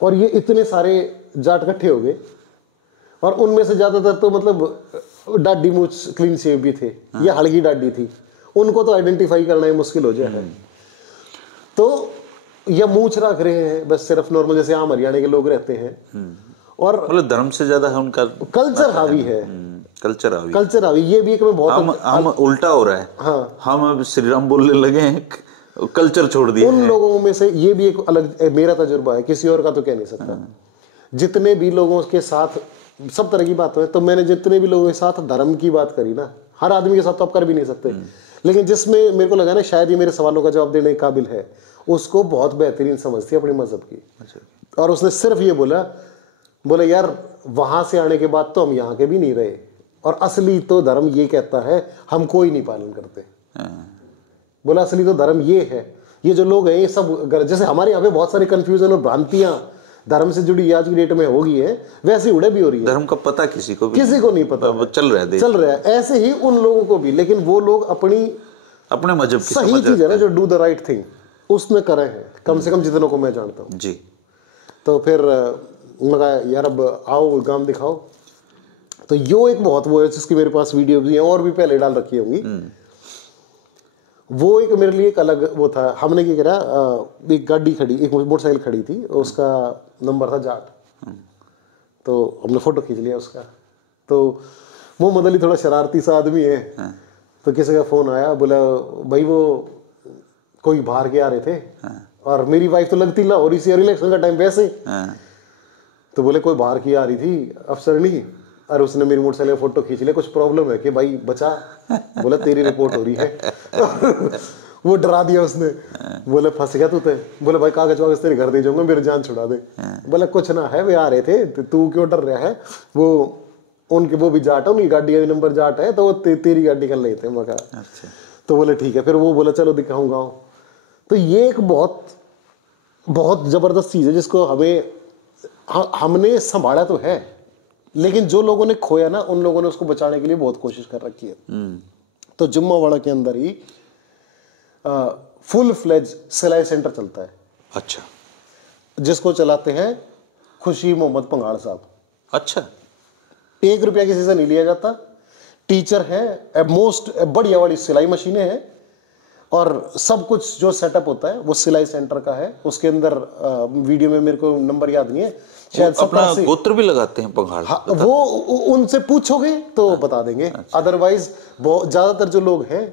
और ये इतने सारे जाट इकट्ठे हो गए। और उनमें से ज्यादातर तो मतलब डाडी मूछ क्लीन शेव भी थे, या हल्की डाडी थी, उनको तो आइडेंटिफाई करना ही मुश्किल हो जाए। तो या मूछ रख रहे हैं बस सिर्फ नॉर्मल, जैसे आम हरियाणा के लोग रहते हैं। और मतलब धर्म से ज्यादा है उनका कल्चर हावी है, कल्चर हावी। ये भी एक में बहुत हम उल्टा हो रहा है। हाँ, हम अब श्री राम बोलने लगे हैं, कल्चर छोड़ दिया। उन लोगों में से ये भी एक अलग मेरा तजुर्बा है, किसी और का तो कह नहीं सकता। जितने भी लोगों के साथ सब तरह की बात है, तो मैंने जितने भी लोगों के साथ धर्म की बात करी ना, हर आदमी के साथ तो आप कर भी नहीं सकते, लेकिन जिसमें मेरे को लगा ना शायद ये मेरे सवालों का जवाब देने के काबिल है, उसको बहुत बेहतरीन समझती है अपने मजहब की। और उसने सिर्फ ये बोला यार वहां से आने के बाद तो हम यहाँ के भी नहीं रहे, और असली तो धर्म ये कहता है हम कोई नहीं पालन करते। बोला असली तो धर्म ये है, ये जो लोग हैं ये सब, जैसे हमारे यहाँ पे बहुत सारी कंफ्यूजन और भ्रांतियां धर्म से जुड़ी आज की डेट में हो गई है, वैसे उड़े भी हो रही है। धर्म का पता किसी को नहीं पता, चल रहा है ऐसे ही उन लोगों को भी। लेकिन वो लोग अपने मजहब की सही चीज है ना, जो डू द राइट थिंग उसमें करे हैं, कम से कम जितनों को मैं जानता हूँ जी। तो फिर मैं कहा यार अब आओ गांव दिखाओ। तो यो एक बहुत वो है जिसकी मेरे पास वीडियो भी है, और भी पहले डाल रखी होंगी। वो एक मेरे लिए एक अलग वो था। हमने क्या करा, एक गाड़ी खड़ी, एक मोटरसाइकिल खड़ी थी, उसका नंबर था जाट, तो हमने फोटो खींच लिया उसका। तो वो मदली थोड़ा शरारती सा आदमी है, तो किसी का फोन आया, बोला भाई वो कोई बाहर के आ रहे थे, और मेरी वाइफ तो लगती लाहौर ही सी, इलेक्शन का टाइम वैसे। तो बोले कोई बाहर की आ रही थी अफसर नहीं, और उसने मेरी मोटरसाइकिल में फोटो खींच लिया, कुछ प्रॉब्लम है कि भाई बचा। बोला तेरी रिपोर्ट हो रही है। वो डरा दिया उसने, बोले फंस गया तू। बोले भाई कागज वागज तेरे घर दे जाऊंगा, मेरी जान छुड़ा दे। बोला कुछ ना है, वे आ रहे थे, तू क्यों डर रहा है, वो उनके वो भी जाट है, उनकी गाड़ी का भी नंबर जाट है, तो वो तेरी गाड़ी कर लेते। मैं कहा अच्छा। तो बोले ठीक है। फिर वो बोला चलो दिखाऊं गाँव। तो ये एक बहुत बहुत जबरदस्त चीज है जिसको हमने संभाला तो है, लेकिन जो लोगों ने खोया ना, उन लोगों ने उसको बचाने के लिए बहुत कोशिश कर रखी है। तो जुम्मावाड़ा के अंदर ही फुल फ्लेज सिलाई सेंटर चलता है। अच्छा। जिसको चलाते हैं खुशी मोहम्मद पंगाड़ साहब। अच्छा, 1 रुपया किसी से नहीं लिया जाता। टीचर है, मोस्ट बढ़िया वाली सिलाई मशीनें हैं, और सब कुछ जो सेटअप होता है वो सिलाई सेंटर का है। उसके अंदर वीडियो में मेरे को नंबर याद नहीं है, शायद अपना गोत्र भी लगाते हैं पंघाड़? हाँ, वो उनसे पूछोगे तो बता देंगे। अदरवाइज ज्यादातर जो लोग हैं,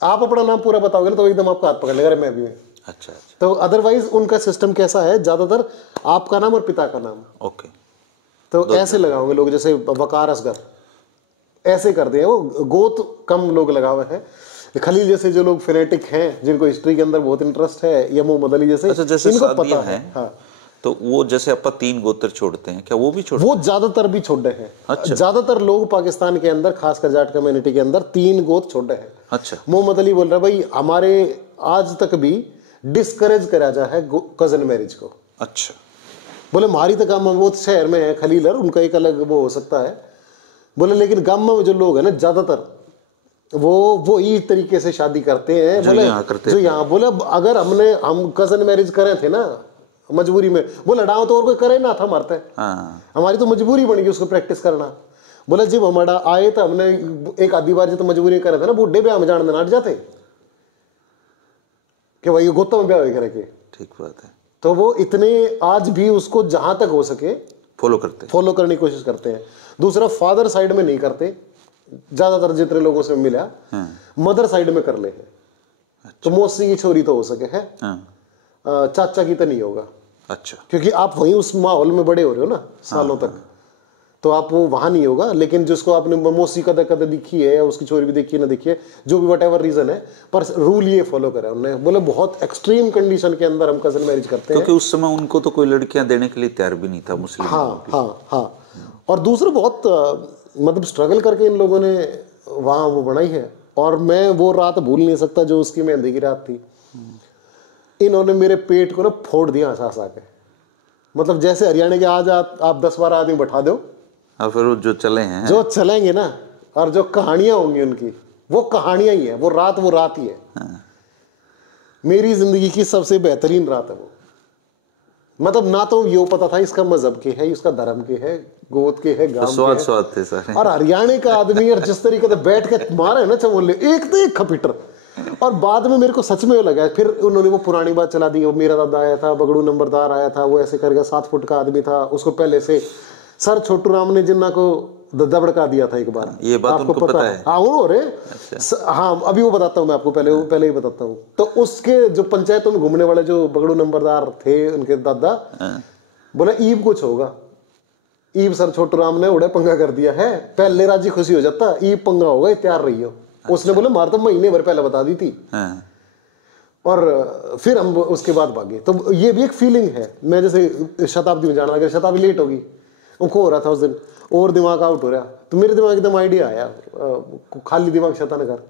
आप अपना नाम पूरा बताओगे ना तो एकदम आपका हाथ पकड़ लेगा, अरे मैं भी हूँ। अच्छा। तो अदरवाइज उनका सिस्टम कैसा है, ज्यादातर आपका नाम और पिता का नाम। ओके। तो ऐसे लगाओगे लोग, जैसे वकार असगर ऐसे कर दिए, वो गोत कम लोग लगा हुए हैं। खलील जैसे जो लोग फेनेटिक हैं, जिनको हिस्ट्री के अंदर बहुत इंटरेस्ट है, या मोहम्मद अली जैसे, अच्छा, जैसे इनको पता है। हाँ। तो वो जैसे अपन 3 गोत्र छोड़ते हैं, क्या वो भी छोड़ते वो ज्यादातर भी छोड़े हैं। अच्छा। ज्यादातर लोग पाकिस्तान के अंदर, खासकर जाट कम्युनिटी के अंदर 3 गोत्र छोड़े हैं। अच्छा। मोहम्मद अली बोल रहा है भाई, हमारे आज तक भी डिस्करेज करा जा है कजन मैरिज को। अच्छा। बोले हमारी तो गाँव में, वो शहर में है खलीलर, उनका एक अलग वो हो सकता है। बोले लेकिन गाँव में जो लोग है ना, ज्यादातर वो इस तरीके से शादी करते हैं। बोले जो यहाँ, बोले अगर हम कजन मैरिज करे थे ना मजबूरी में, वो लड़ाओ तो और कोई करे ना था, मरते। हमारी तो मजबूरी बन गई उसको प्रैक्टिस करना। बोले जब हमारा आए तो हमने एक आधी बार तो मजबूरी करे थे ना, बूढ़े ब्याह में जान देना हट जाते कि भाई गोता में ब्याह करे के। ठीक बात है। तो वो इतने आज भी उसको जहां तक हो सके फॉलो करने की कोशिश करते हैं। दूसरा, फादर साइड में नहीं करते, ज्यादातर जितने लोगों से मिला मदर साइड में कर ले है। तो मौसी की छोरी तो हो सके है, चाचा की तो नहीं होगा। अच्छा। क्योंकि आप वहीं उस माहौल में बड़े हो रहे हो ना सालों तक, तो आप वो वहां नहीं होगा। लेकिन जिसको आपने मौसी कदे कदे दिखी है, उसकी छोरी भी देखी ना देखी है, जो भी वट एवर रीजन है, पर रूल ये फॉलो करा उन्होंने। बोले बहुत एक्सट्रीम कंडीशन के अंदर हम कजन मैरिज करते हैं, क्योंकि उस समय उनको तो कोई लड़कियां देने के लिए तैयार भी नहीं था मुस्लिम। हाँ। और दूसरा, बहुत मतलब स्ट्रगल करके इन लोगों ने वहां वो बनाई है। और मैं वो रात भूल नहीं सकता जो उसकी मेहंदी की रात थी। इन्होंने मेरे पेट को ना फोड़ दिया हंसा के। मतलब जैसे हरियाणा के आज आप 10-12 आदमी बैठा दो, और फिर जो चलेंगे ना, और जो कहानियां होंगी उनकी, वो कहानियां ही है। वो रात ही है। मेरी जिंदगी की सबसे बेहतरीन रात है वो। मतलब ना तो ये पता था इसका मजहब के है, इसका धर्म के है, गोद के है, गांव के है। स्वाद थे सारे। और हरियाणा का आदमी, और जिस तरीके से बैठ के मारा है ना चमोले, एक तो एक खपीटर। और बाद में मेरे को सच में लगा, फिर उन्होंने वो पुरानी बात चला दी। मेरा दादा आया था, बगड़ू नंबरदार आया था, वो ऐसे करके 7 फुट का आदमी था, उसको पहले से सर छोटू राम ने जिन्ना को दबड़का दिया था एक बार। ये बात आपको पता है? हाँ, वो रे। अच्छा। हाँ, अभी वो बताता हूँ मैं आपको, पहले ही बताता हूँ। तो उसके जो पंचायतों में घूमने वाले जो बगड़ू नंबरदार थे, उनके दादा बोले ईब कुछ होगा। ईब सर छोटू राम ने उड़े पंगा कर दिया है। पहले राजी खुशी हो जाता, ईब पंगा होगा, तैयार रही हो। उसने बोले मार तो महीने भर पहले बता दी थी। और फिर हम उसके बाद भागे। तो ये भी एक फीलिंग है। मैं जैसे शताब्दी में जाना, अगर शताब्दी लेट होगी, उनको हो रहा था उस दिन, और दिमाग आउट हो रहा, तो मेरे दिमाग एकदम आइडिया आया, खाली दिमाग शैतान कर,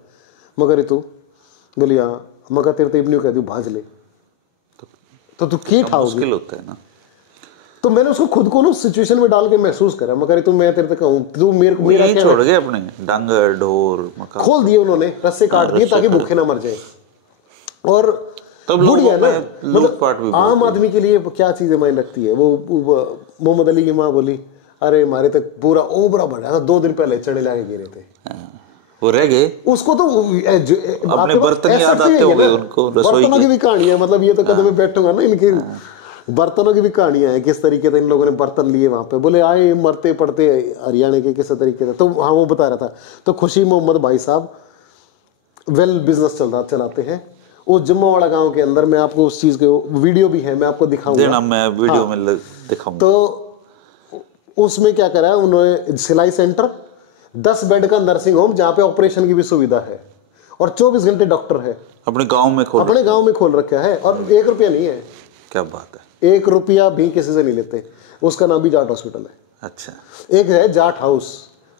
मगर तू बोली हाँ, मगर तेरे तो इब्नियों कह दू भाज ले, तो तू क्या था, मुश्किल होता है ना। तो मैंने उसको खुद को ना सिचुएशन में डाल के महसूस करा, मगर तू मैं तेरे तक कहूँ, तू मेरे को मेरा क्या छोड़ गए अपने डांगर ढोर खोल दिए उन्होंने, रस्से काट दिए ताकि भूखे ना मर जाए। और बुढ़िया ना, मतलब आम आदमी के लिए क्या चीजें मायने रखती है। वो मोहम्मद अली की माँ बोली, अरे हमारे तक पूरा ओबरा बढ़ा था, 2 दिन पहले चढ़े लाके गिरे थे, वो रह गए। उसको तो अपने बर्तन याद आते होंगे उनको, बर्तनों की भी कहानी है। मतलब ये तो कदम में बैठूंगा ना, इनकी बर्तनों की भी कहानियां है, किस तरीके से इन लोगों ने बर्तन लिए वहां पे। बोले आए मरते पड़ते हरियाणा के किस तरीके से। तो हाँ, वो बता रहा था। तो खुशी मोहम्मद भाई साहब वेल बिजनेस चलाते हैं उस जम्मावाड़ा गांव के अंदर। मैं आपको उस चीज के वीडियो भी है, मैं आपको दिखाऊंगा, मैं वीडियो में दिखाऊंगा। तो उसमें क्या करा है उन्होंने, सिलाई सेंटर, 10 बेड का नर्सिंग होम जहां पे ऑपरेशन की भी सुविधा है, और 24 घंटे डॉक्टर है। अपने गांव में खोल रखा है, और 1 रुपया नहीं है। क्या बात है। 1 रुपया भी किसी से नहीं लेते। उसका नाम भी जाट हॉस्पिटल है। अच्छा। एक है जाट हाउस,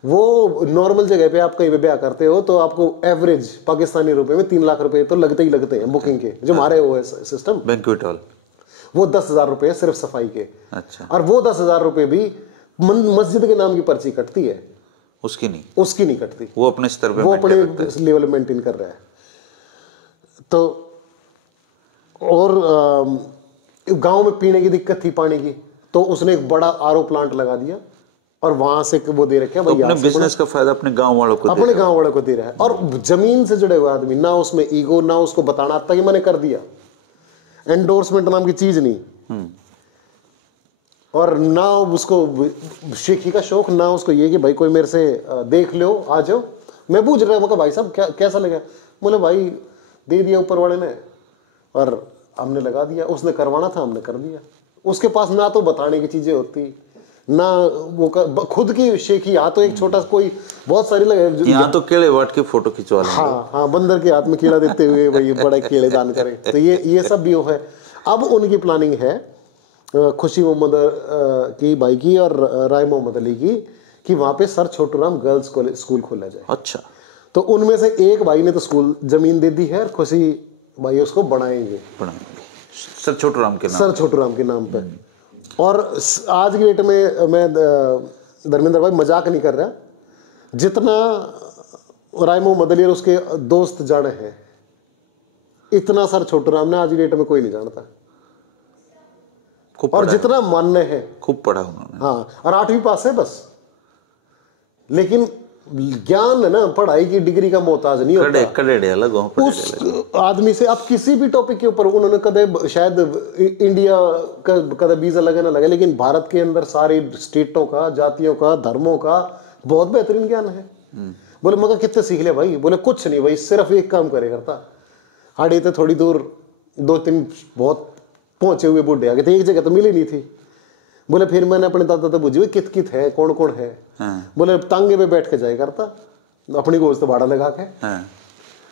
वो नॉर्मल जगह पे आप कहीं पे ब्याह करते हो तो आपको एवरेज पाकिस्तानी रुपए में 3 लाख रुपए तो लगते ही लगते हैं बुकिंग के, जो हमारे वो है सिस्टम बैंक्वेट हॉल, वो 10,000 रुपए सिर्फ सफाई के। अच्छा। और वो 10,000 रुपए भी मस्जिद के नाम की पर्ची कटती है, उसकी नहीं कटती। वो अपने स्तर पे, वो अपने लेवल मेंटेन कर रहा है। तो और गांव में पीने की दिक्कत थी पानी की, तो उसने एक बड़ा आरओ प्लांट लगा दिया, और वहां से वो दे रखे हैं तो अपने बिजनेस का फायदा अपने गांव वालों को अपने गांव वालों को दे रहा है। और जमीन से जुड़े हुए आदमी, ना उसमें ईगो, ना उसको बताना आता कि मैंने कर दिया, एंडोर्समेंट नाम की चीज नहीं, और ना उसको शेखी का शौक, ना उसको ये कि भाई कोई मेरे से देख लो आ जाओ। मैं पूछ रहा हूँ भाई साहब क्या कैसा लगा, बोले भाई दे दिया ऊपर वाले ने और हमने लगा दिया, उसने करवाना था हमने कर दिया। उसके पास ना तो बताने की चीजें होती, ना वो खुद की शेखी। यहाँ तो एक छोटा कोई बहुत सारी लगे, यहाँ तो केले वाट के फोटो खिंचवा लेंगे। हाँ हाँ, बंदर के हाथ में कीड़ा देते हुए भाई बड़े केले दान करें, तो ये सब भी वो है। अब उनकी प्लानिंग है खुशी मोहम्मद की भाई की और राय मोहम्मद अली की कि वहां पे sir Chhotu Ram girls college school खोला जाए। अच्छा, तो उनमें से एक भाई ने तो स्कूल जमीन दे दी है और खुशी भाई उसको बनाएंगे सर छोटू राम के नाम, सर छोटू राम के नाम पे। और आज की डेट में मैं धर्मेंद्र भाई मजाक नहीं कर रहा, जितना राय मोहम्मद अली और उसके दोस्त जाने हैं इतना सर छोटू राम ने आज की डेट में कोई नहीं जानता। और जितना मान्य है, खूब पढ़ा उन्होंने, हाँ, और 8वीं पास है बस। लेकिन ज्ञान है ना, पढ़ाई की डिग्री का मोहताज नहीं होता। कड़े अलग उस आदमी से आप किसी भी टॉपिक के ऊपर, उन्होंने कदे शायद इंडिया का कदे वीजा लगे ना लगे, लेकिन भारत के अंदर सारी स्टेटों का, जातियों का, धर्मों का बहुत बेहतरीन ज्ञान है। बोले मगर कितने सीख लिया भाई? बोले कुछ नहीं भाई, सिर्फ एक काम करे करता। हाड़ी थे थोड़ी दूर 2-3 बहुत पहुंचे हुए बूढ़े आ गए थे, एक जगह तो मिली नहीं थी। बोले फिर मैंने अपने दादा तो बुझी कित कित है, कौन कौन है। बोले तांगे पे बैठ के जाए करता अपनी गोश्त तो भाड़ा लगा के,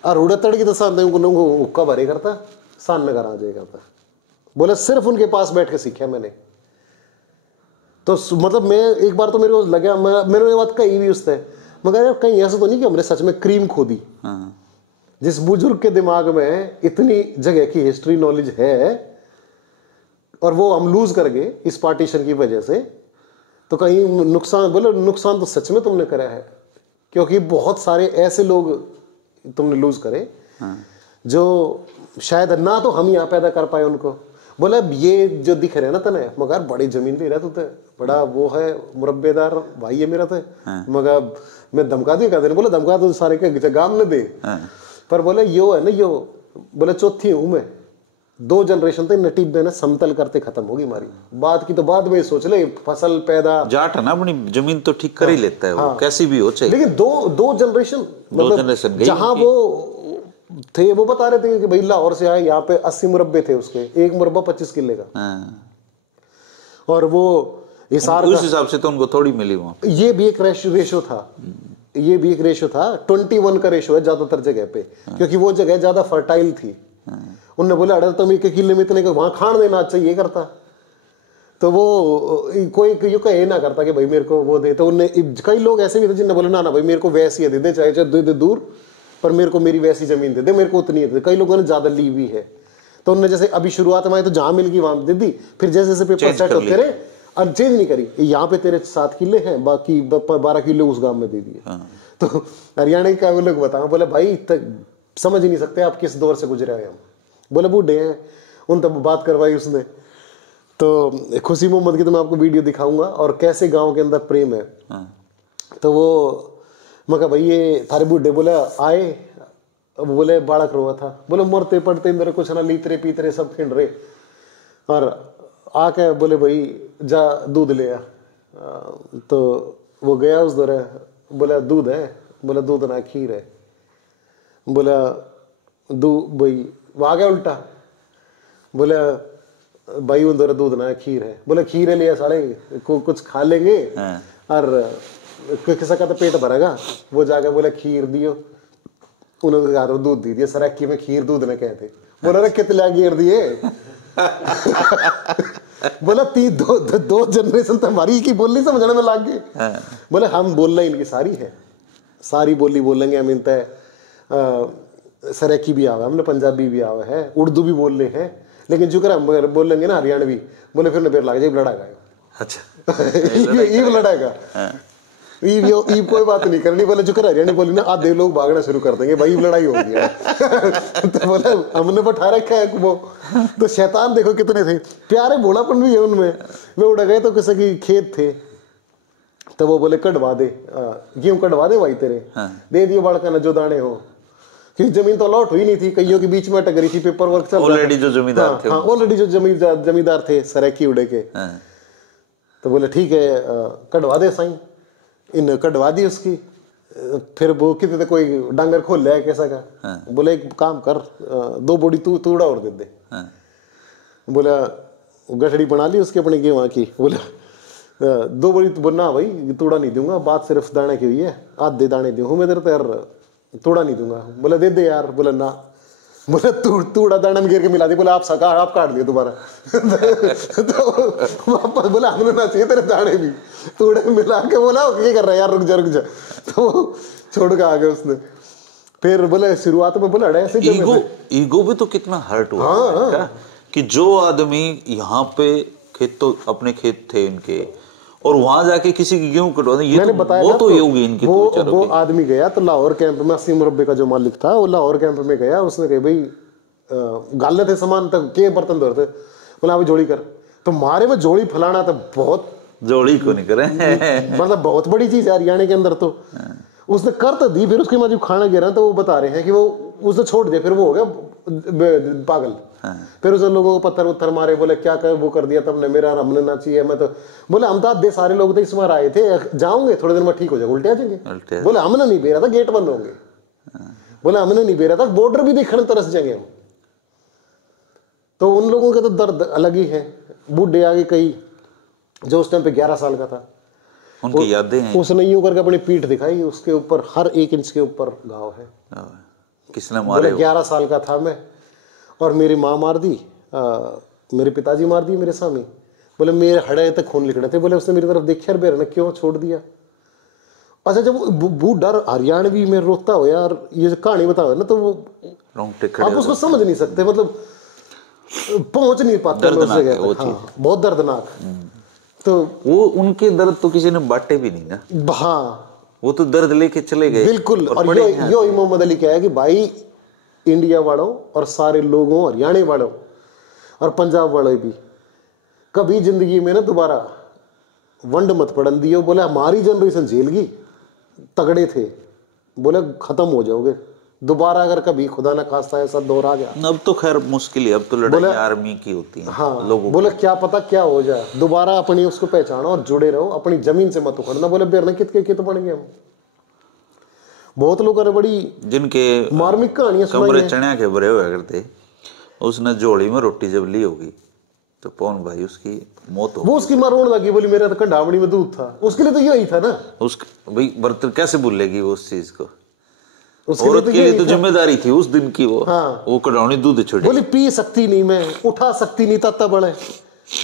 और उड़े तड़की तो सामने उनको हुक्का भरे करता, सामने घर आ जाए करता। बोले सिर्फ उनके पास बैठ के सीखा मैंने। तो मतलब मैं एक बार तो मेरे को लगा, मेरे ये बात कही भी उससे, मगर यार कहीं ऐसा तो नहीं कि हमने सच में क्रीम खो दी। जिस बुजुर्ग के दिमाग में इतनी जगह की हिस्ट्री नॉलेज है और वो हम लूज कर गए इस पार्टीशन की वजह से, तो कहीं नुकसान, बोले नुकसान तो सच में तुमने करा है, क्योंकि बहुत सारे ऐसे लोग तुमने लूज करे जो शायद ना तो हम यहाँ पैदा कर पाए उनको। बोले ये जो दिख रहे हैं ना तने, मगर बड़ी जमीन ले रहा तू तो, बड़ा वो है मुरब्बेदार भाई है मेरा तो, मगर मैं धमका दिया कहते। बोले धमका तो सारे के गाम ने दे, पर बोले यो है ना यो, बोले चौथी हूं मैं, 2 जनरेशन तक नटीब देना समतल करते खत्म होगी हमारी बात की। तो बाद में सोच ले फसल पैदा, जाट है ना अपनी जमीन तो ठीक कर ही लेता है, वो कैसी भी हो चाहिए। लेकिन दो जनरेशन मतलब जहां वो थे, वो बता रहे थे कि भाई लाहौर से आए, यहाँ पे 80 मुरब्बे थे उसके, एक मुरब्बा 25 किले का। और वो हिसार उस हिसाब से तो उनको थोड़ी मिली वहां। ये भी एक रेशो था, ये भी एक रेशो था, 21 का रेशो है ज्यादातर जगह पे, क्योंकि वो जगह ज्यादा फर्टाइल थी। उन्होंने बोला अरे तुम एक किले में इतने वहां खान देना चाहिए करता, तो वो कोई ये कहे ना करता कि भाई मेरे को वो दे। तो उन्हें कई लोग ऐसे भी थे जिन्होंने बोला ना भाई मेरे को वैसी दे दे, चाहे दे दूर, पर मेरे को मेरी वैसी जमीन दे दे, मेरे को उतनी दे। कई लोगों ने ज्यादा ली हुई है, तो उन्होंने जैसे अभी शुरुआत में तो जहां मिल गई वहां दे दी, फिर जैसे जैसे पेपर सेट होते रहे और चेंज नहीं करी, यहाँ पे तेरे 7 किले हैं, बाकी 12 किले उस गांव में दे दिए। तो हरियाणा का वो लोग बताओ, बोले भाई समझ ही नहीं सकते आप किस दौर से गुजरे हैं हम। बोले बूढ़े हैं, उन तब बात करवाई उसने। तो खुशी मोहम्मद की तो मैं आपको वीडियो दिखाऊंगा, और कैसे गांव के अंदर प्रेम है। तो वो मैं कहा भाई ये थारे बूढ़े बोले आए, बोले बालक रोआ था, बोले मरते पड़ते मेरे कुछ ना लीतरे पीतरे सब खिंड रहे, और आके बोले भाई जा दूध ले आ। तो वो गया उस दौरे, बोला दूध है, बोला दूध ना खीर है, बोला दूध भाई, वो आ गया उल्टा, बोला भाई उन दौरे दूध ना खीर है, बोला खीर है लिया साले को कुछ खा लेंगे और किसा का तो पेट भरेगा। वो जाके बोला खीर दियो, उन्होंने कहा दूध दी दिया, सराकी में खीर दूध न कहते। बोला रे कितने घेर दिए बोला 2 जनरेशन तो हमारी की बोली समझने में लाग गए। बोले हम बोलना इनकी सारी है, सारी बोली बोलेंगे हम, इनते सराकी भी आवा, हमने पंजाबी भी आवा है, उर्दू भी बोल रहे हैं, लेकिन जो कर हम बोलेंगे ना हरियाणवी, बोले फिर नबेर लाग जाए लड़ागा। अच्छा ये लड़ागा ये कोई बात नहीं करनी। बोले जो कर हरियाणी बोली ना आधे लोग भागना शुरू कर देंगे, भाई लड़ाई हो गई है। तो बोला हमने बैठा रखा है वो। तो शैतान देखो कितने थे, प्यारे भोलापन भी है उनमें। वे उड़ गए तो किसी की खेत थे, तो वो बोले कटवा दे, गेहूं कटवा दे भाई तेरे। दे दिए बालका ने जो दाने हो, क्योंकि जमीन तो अलॉट हुई नहीं थी, कईयों के बीच में अटक रही थी, पेपर वर्क चल रहा था। ऑलरेडी जो जमींदार थे, ऑलरेडी जो जमींदार थे सरायकी उड़े के। तो बोले ठीक है कटवा दे साईं। इन कटवा दी उसकी। फिर वो कितने थे, कोई डांगर खोल लिया कैसा का। बोले एक काम कर, 2 बोरी तूड़ा और दे दे। बोला गठड़ी बना ली उसके अपने गेहूं की। बोला 2 बोरी ना भाई तूड़ा नहीं दूंगा, बात सिर्फ दाने की हुई है, आधे दाने दूं मैं तेरे तो यार, तूड़ा नहीं दूंगा। बोला दे दे यार। बोला ना। बोला तूड़ा दाना में गिर के मिला दी। बोला आप काट दिए दोबारा। तो वापस बोला हमने ना चाहिए तेरे दाने भी, तूड़े में मिला के। बोला क्या कर रहा है यार, रुक जा। तो छोड़ के आ गए उसने। फिर बोले शुरुआत में बोला ऐसे ईगो भी तो कितना हर्ट हुआ। हाँ। कि जो आदमी यहाँ पे अपने खेत थे इनके, और वहां जाके किसी की गेहूं कटवा दे, मैंने बताया वो तो ये होगी इनकी। वो आदमी गया तो लाहौर कैंप में, 80 मुरब्बे का जो मालिक था वो लाहौर कैंप में गया। उसने कहा भाई गाले थे सामान तक के बर्तन धोते। बोला अभी जोड़ी कर। तो मारे में जोड़ी फैलाना तो बहुत, जोड़ी को नहीं करे मतलब बहुत बड़ी चीज है हरियाणा के अंदर। तो उसने कर तो दी, फिर उसके बाद जब खाना गिरा तो वो बता रहे हैं कि वो उसने छोड़ दिया, फिर वो हो गया पागल। फिर उसने लोगों को पत्थर उत्थर मारे। बोले क्या कर वो कर दिया तुमने, मेरा हमने ना चाहिए। मैं तो बोले हम तो आधे सारे लोग थे इस बार आए थे, जाओगे थोड़े दिन में ठीक हो जाएगा, उल्टे आ जाएंगे। बोले हमने नहीं बेरा था, गेट बंद होंगे। बोले हमने नहीं बेरा था, बॉर्डर भी देखने तरस जाएंगे हम। तो उन लोगों का तो दर्द अलग ही है। बूढ़े आगे कई, जो उस टाइम पे 11 साल का था, उनकी यादें हैं। उसने यूं करके अपनी पीठ दिखाई, उसके ऊपर हर 1 इंच के ऊपर घाव है। किसने मारे? 11 साल का था मैं, और मेरी माँ मार दी, मेरे पिताजी मार दी मेरे सामने। बोले मेरे हड़े तक खून लिख रहे थे। बोले उसने मेरी तरफ देखा, बेर ने क्यों छोड़ दिया। अच्छा जब वो डर हरियाणवी में रोता हो यार, ये जो कहानी बताओ ना, तो वो आप उसको समझ नहीं सकते, मतलब पहुंच नहीं पाते उस जगह। हाँ, बहुत दर्दनाक। तो वो उनके दर्द तो किसी ने बांटे भी नहीं ना। हाँ, वो तो दर्द लेके चले गए। बिल्कुल। और यो मोहम्मद अली क्या है कि भाई इंडिया वालों और सारे लोगों, हरियाणा वालों और पंजाब वालों भी कभी जिंदगी में ना दोबारा वंड मत पड़न दियो। बोले हमारी जनरेशन झेल गई, तगड़े थे, बोले खत्म हो जाओगे दोबारा अगर कभी खुदा ना खास्ता ऐसा दौर आ गया। अब तो खैर मुश्किल है, अब तो लड़ाई आर्मी की होती है। हाँ, लोगों बोले क्या पता क्या हो जाए, दोबारा अपनी उसको पहचानो और जुड़े रहो, अपनी जमीन से मत उखड़ना। बोले बेरना कित बन गए हम। बहुत लोग बड़ी जिनके मार्मिक कहानियां कमरे चढ़िया के भरे हुए करते, उसने झोली में रोटी जब ली होगी तो पौन भाई उसकी मौत हो, वो उसकी मां रोने लगी, बोली मेरा तो कंडावड़ी में दूध था। उसके लिए तो यही था ना, भाई बर्तन कैसे भूलेगी वो उस चीज को। औरत के लिए तो जिम्मेदारी थी उस दिन की। वो हाँ, वो कड़ावनी दूध छोड़ी। बोली पी सकती नहीं मैं, उठा सकती नहीं, तत्ता बड़े।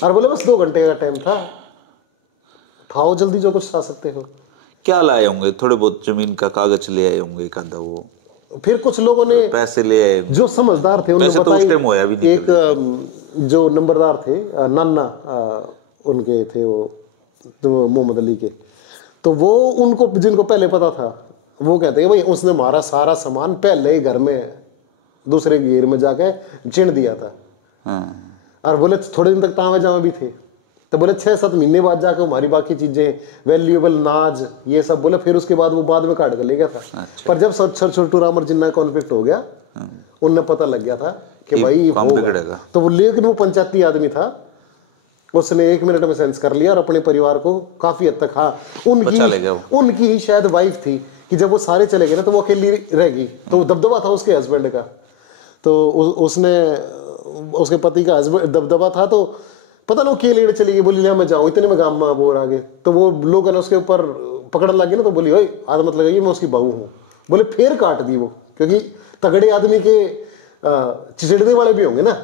और बोले बस 2 घंटे का टाइम था, उठाओ जल्दी जो कुछ खा सकते हो। क्या लाए होंगे, थोड़े बहुत जमीन का कागज ले आए होंगे एक आधा, वो फिर कुछ लोगों ने पैसे ले आए जो समझदार थे उन्होंने बताया। तो एक जो नंबरदार थे नाना उनके थे वो, तो मोहम्मद अली के, तो वो उनको जिनको पहले पता था वो कहते हैं भाई उसने हमारा सारा सामान पहले ही घर में दूसरे घेर में जाके चिण दिया था। और बोले थोड़े दिन तक तावे जावे भी थे। तो बोले 6-7 महीने बाद जाकर हमारी बाकी चीजें वैल्यूएबल नाज ये सब, बोले फिर उसके बाद वो बाद में काट कर ले गया था। अच्छा। पर जब छोटू रामर जिन्ना कॉन्फ्लिक्ट हो गया, उन्हें पता लग गया था कि भाई होगा। तो वो, लेकिन वो पंचायती आदमी था, उसने 1 मिनट में सेंस कर लिया और अपने परिवार को काफी हद तक, हाँ उनकी ही शायद वाइफ थी कि जब वो सारे चले गए ना तो वो अकेली रह गई। तो दबदबा था उसके हस्बैंड का, तो उसने उसके पति का हस्बैंड दबदबा था, तो पता ना के लेने चली गई। बोली मैं जाऊँ, इतने में गांव में बोर आ गए। तो वो लोग ना उसके ऊपर पकड़ने लगे ना, तो बोली ओए आदत मत लगाइए, मैं उसकी बहू हूँ। बोले फिर काट दी वो, क्योंकि तगड़े आदमी के चिचड़ने वाले भी होंगे ना।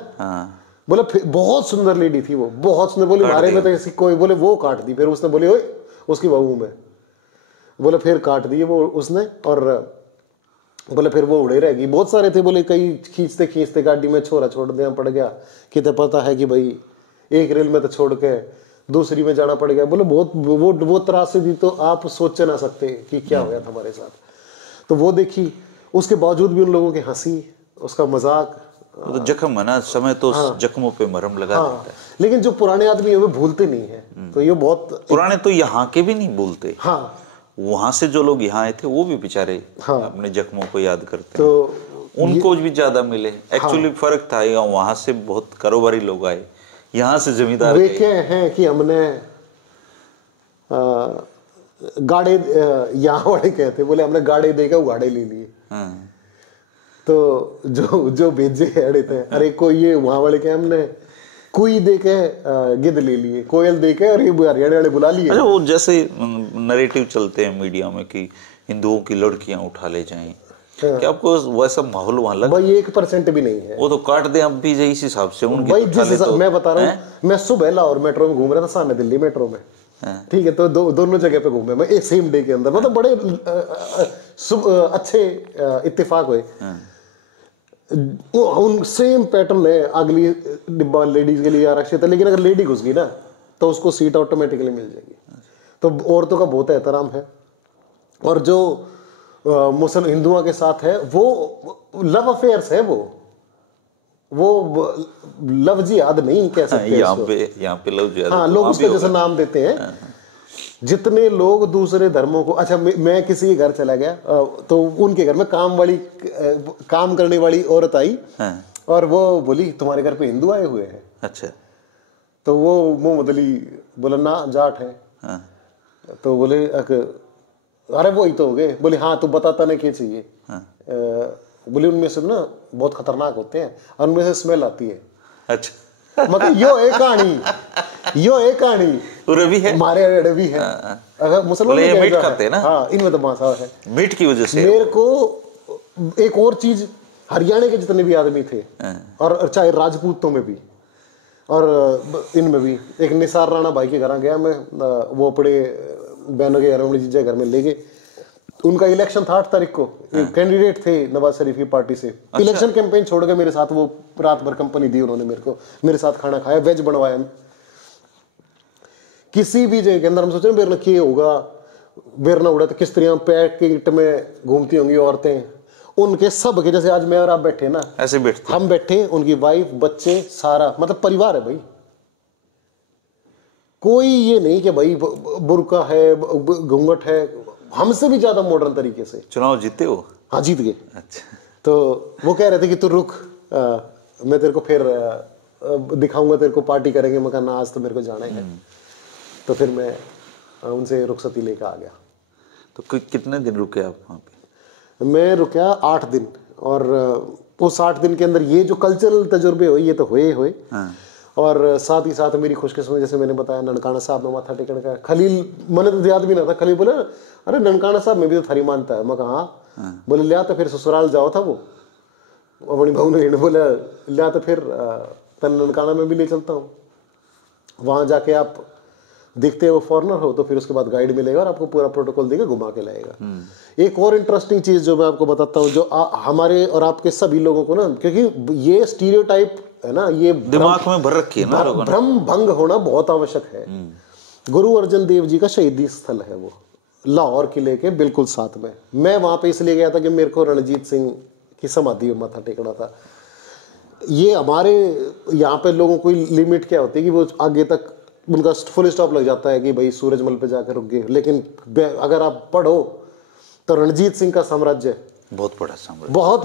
बोले बहुत सुंदर लेडी थी वो, बहुत सुंदर। बोली मारे में तो ऐसी कोई, बोले वो काट दी। फिर उसने बोले ओए उसकी बहू हूँ मैं। बोले फिर काट दिए वो उसने, और बोले फिर वो उड़े रह गई। बहुत सारे थे, बोले कई खींचते खींचते गाड़ी में छोरा छोड़ देना पड़ गया, कि तो पता है कि भाई एक रेल में तो छोड़ के दूसरी में जाना पड़ गया। बोले बहुत वो त्रासदी तो आप सोच ना सकते कि क्या हो गया था हमारे साथ। तो वो देखी, उसके बावजूद भी उन लोगों की हंसी, उसका मजाक, तो जख्म है ना, समय तो जख्मों पे मरहम लगा देता है। लेकिन जो पुराने आदमी है वो भूलते नहीं है, तो ये बहुत पुराने तो यहाँ के भी नहीं भूलते। हाँ, वहां से जो लोग यहाँ आए थे वो भी बेचारे हाँ, अपने जख्मों को याद करते तो हैं। उनको भी ज्यादा मिले। एक्चुअली फर्क था, वहां से बहुत कारोबारी लोग आए, यहाँ से जमींदार वे गए। क्या हैं कि हमने गाड़े, यहाँ वाले कहते बोले हमने गाड़े देकर उगाड़े ले लिए। हाँ। तो जो भेजे अड़े थे, अरे कोई ये वहां वाले के हमने कोई दे के गिद्ध ले लिए, कोयल दे के, और ये हरियाणा वाले बुला लिए। अच्छा, वो जैसे नरेटिव चलते हैं मीडिया में कि हिंदुओं की लड़कियां उठा ले जाएं, क्या आपको वैसा माहौल वहां लगा? भाई 1% भी नहीं है। वो तो काट दे अब भी इस हिसाब से उनकी भाई उठा जिस ले तो, मैं बता रहा हूँ, मैं सुबह लाहौर मेट्रो में घूम रहा था, सामने दिल्ली मेट्रो में, ठीक है, तो दोनों जगह पे घूमे मैं एक सेम डे के अंदर, मतलब बड़े अच्छे इत्तेफाक हुए। उन सेम पैटर्न है, अगली डिब्बा लेडीज के लिए आरक्षित है, लेकिन अगर लेडी घुस गई ना तो उसको सीट ऑटोमेटिकली मिल जाएगी। तो औरतों का बहुत एहतराम है। और जो मुसलमान हिंदुओं के साथ है वो लव अफेयर्स है, वो लव जिहाद नहीं कह सकते। यहाँ पे लव जिहाद, हाँ, लोग उसका जैसा नाम देते हैं। जितने लोग दूसरे धर्मों को, अच्छा मैं किसी के घर चला गया तो उनके घर में काम करने वाली औरत आई, और वो बोली तुम्हारे घर पे हिंदू आए हुए हैं। अच्छा। तो वो मुंह बदली, बोला ना जाट है। तो बोले अरे वो ही तो हो गए। बोले हाँ, तू बताता नहीं क्या चाहिए। बोले उनमें से ना बहुत खतरनाक होते हैं और उनमें से स्मेल आती है। अच्छा। मतलब यो एक कहानी रवि है, हमारे अड़े भी है। अगर मुसलमान मीट खाते हैं ना, हाँ, इनमें तो मांसा है, मीट की वजह से। मेरे को एक और चीज, हरियाणा के जितने भी आदमी थे, और चाहे राजपूतों में भी और इनमें भी, एक निसार राणा भाई के घर गया मैं, वो अपने बहनों के घर में, जीजा घर में ले गए। उनका इलेक्शन था 8 तारीख को, कैंडिडेट थे नवाज शरीफ की पार्टी से। अच्छा। इलेक्शन कैंपेन छोड़ के मेरे साथ वो रात भर कंपनी दी उन्होंने मेरे को, मेरे साथ खाना खाया, वेज बनवाया। किसी भी जगह के अंदर हम सोच रहे हैं बेरना क्या होगा, बेरना उड़ा तो किस तरह पैकेट में घूमती होंगी औरतें, उनके सब के, जैसे आज मैं और आप बैठे ना ऐसे बैठते, हम बैठे, उनकी वाइफ बच्चे सारा, मतलब परिवार है भाई। कोई ये नहीं कि भाई बुर्का है, घूंघट है, हमसे भी ज्यादा मॉडर्न तरीके से। चुनाव जीते हो? हाँ, जीत गए। अच्छा। तो वो कह रहे थे कि तू रुक, मैं तेरे को फिर दिखाऊंगा, तेरे को पार्टी करेंगे। मैं कहा ना, आज तो मेरे को जाना है। तो फिर मैं उनसे रुखसती लेकर आ गया। तो कितने दिन रुके आप वहाँ पे? मैं रुका 8 दिन, और उस 8 दिन के अंदर ये जो कल्चरल तजुर्बे हुए, ये तो हुए। और साथ ही साथ मेरी खुशकिस्मती, जैसे मैंने बताया, ननकाना साहब में माथा टेकने का। खलील मैंने तो याद भी ना था, खलील बोले अरे ननकाना साहब में भी तो थारी मानता है। मैं कहा हाँ। बोले लिया तो फिर ससुराल जाओ था वो, अपनी बहू ने बोला लिया तो फिर तन ननकाना में भी ले चलता हूँ, वहाँ जाके आप देखते हो फॉरनर हो, तो फिर उसके बाद गाइड मिलेगा और आपको पूरा प्रोटोकॉल देगा, घुमा के लाएगा। एक और इंटरेस्टिंग चीज जो मैं आपको बताता हूँ, जो हमारे और आपके सभी लोगों को ना, क्योंकि ये स्टीरियोटाइप है ना, ये दिमाग में भर रखी है ना, भ्रम भंग होना बहुत आवश्यक है। गुरु अर्जन देव जी का शहीदी स्थल है वो, लाहौर किले के बिल्कुल साथ में। मैं वहां पे इसलिए गया था कि मेरे को रणजीत सिंह की समाधि में माथा टेकना था। ये हमारे यहाँ पे लोगों को लिमिट क्या होती है कि वो आगे तक उनका फुल स्टॉप लग जाता है कि भाई सूरजमल पे जाकर रुक गए। लेकिन अगर आप पढ़ो तो रणजीत सिंह का साम्राज्य बहुत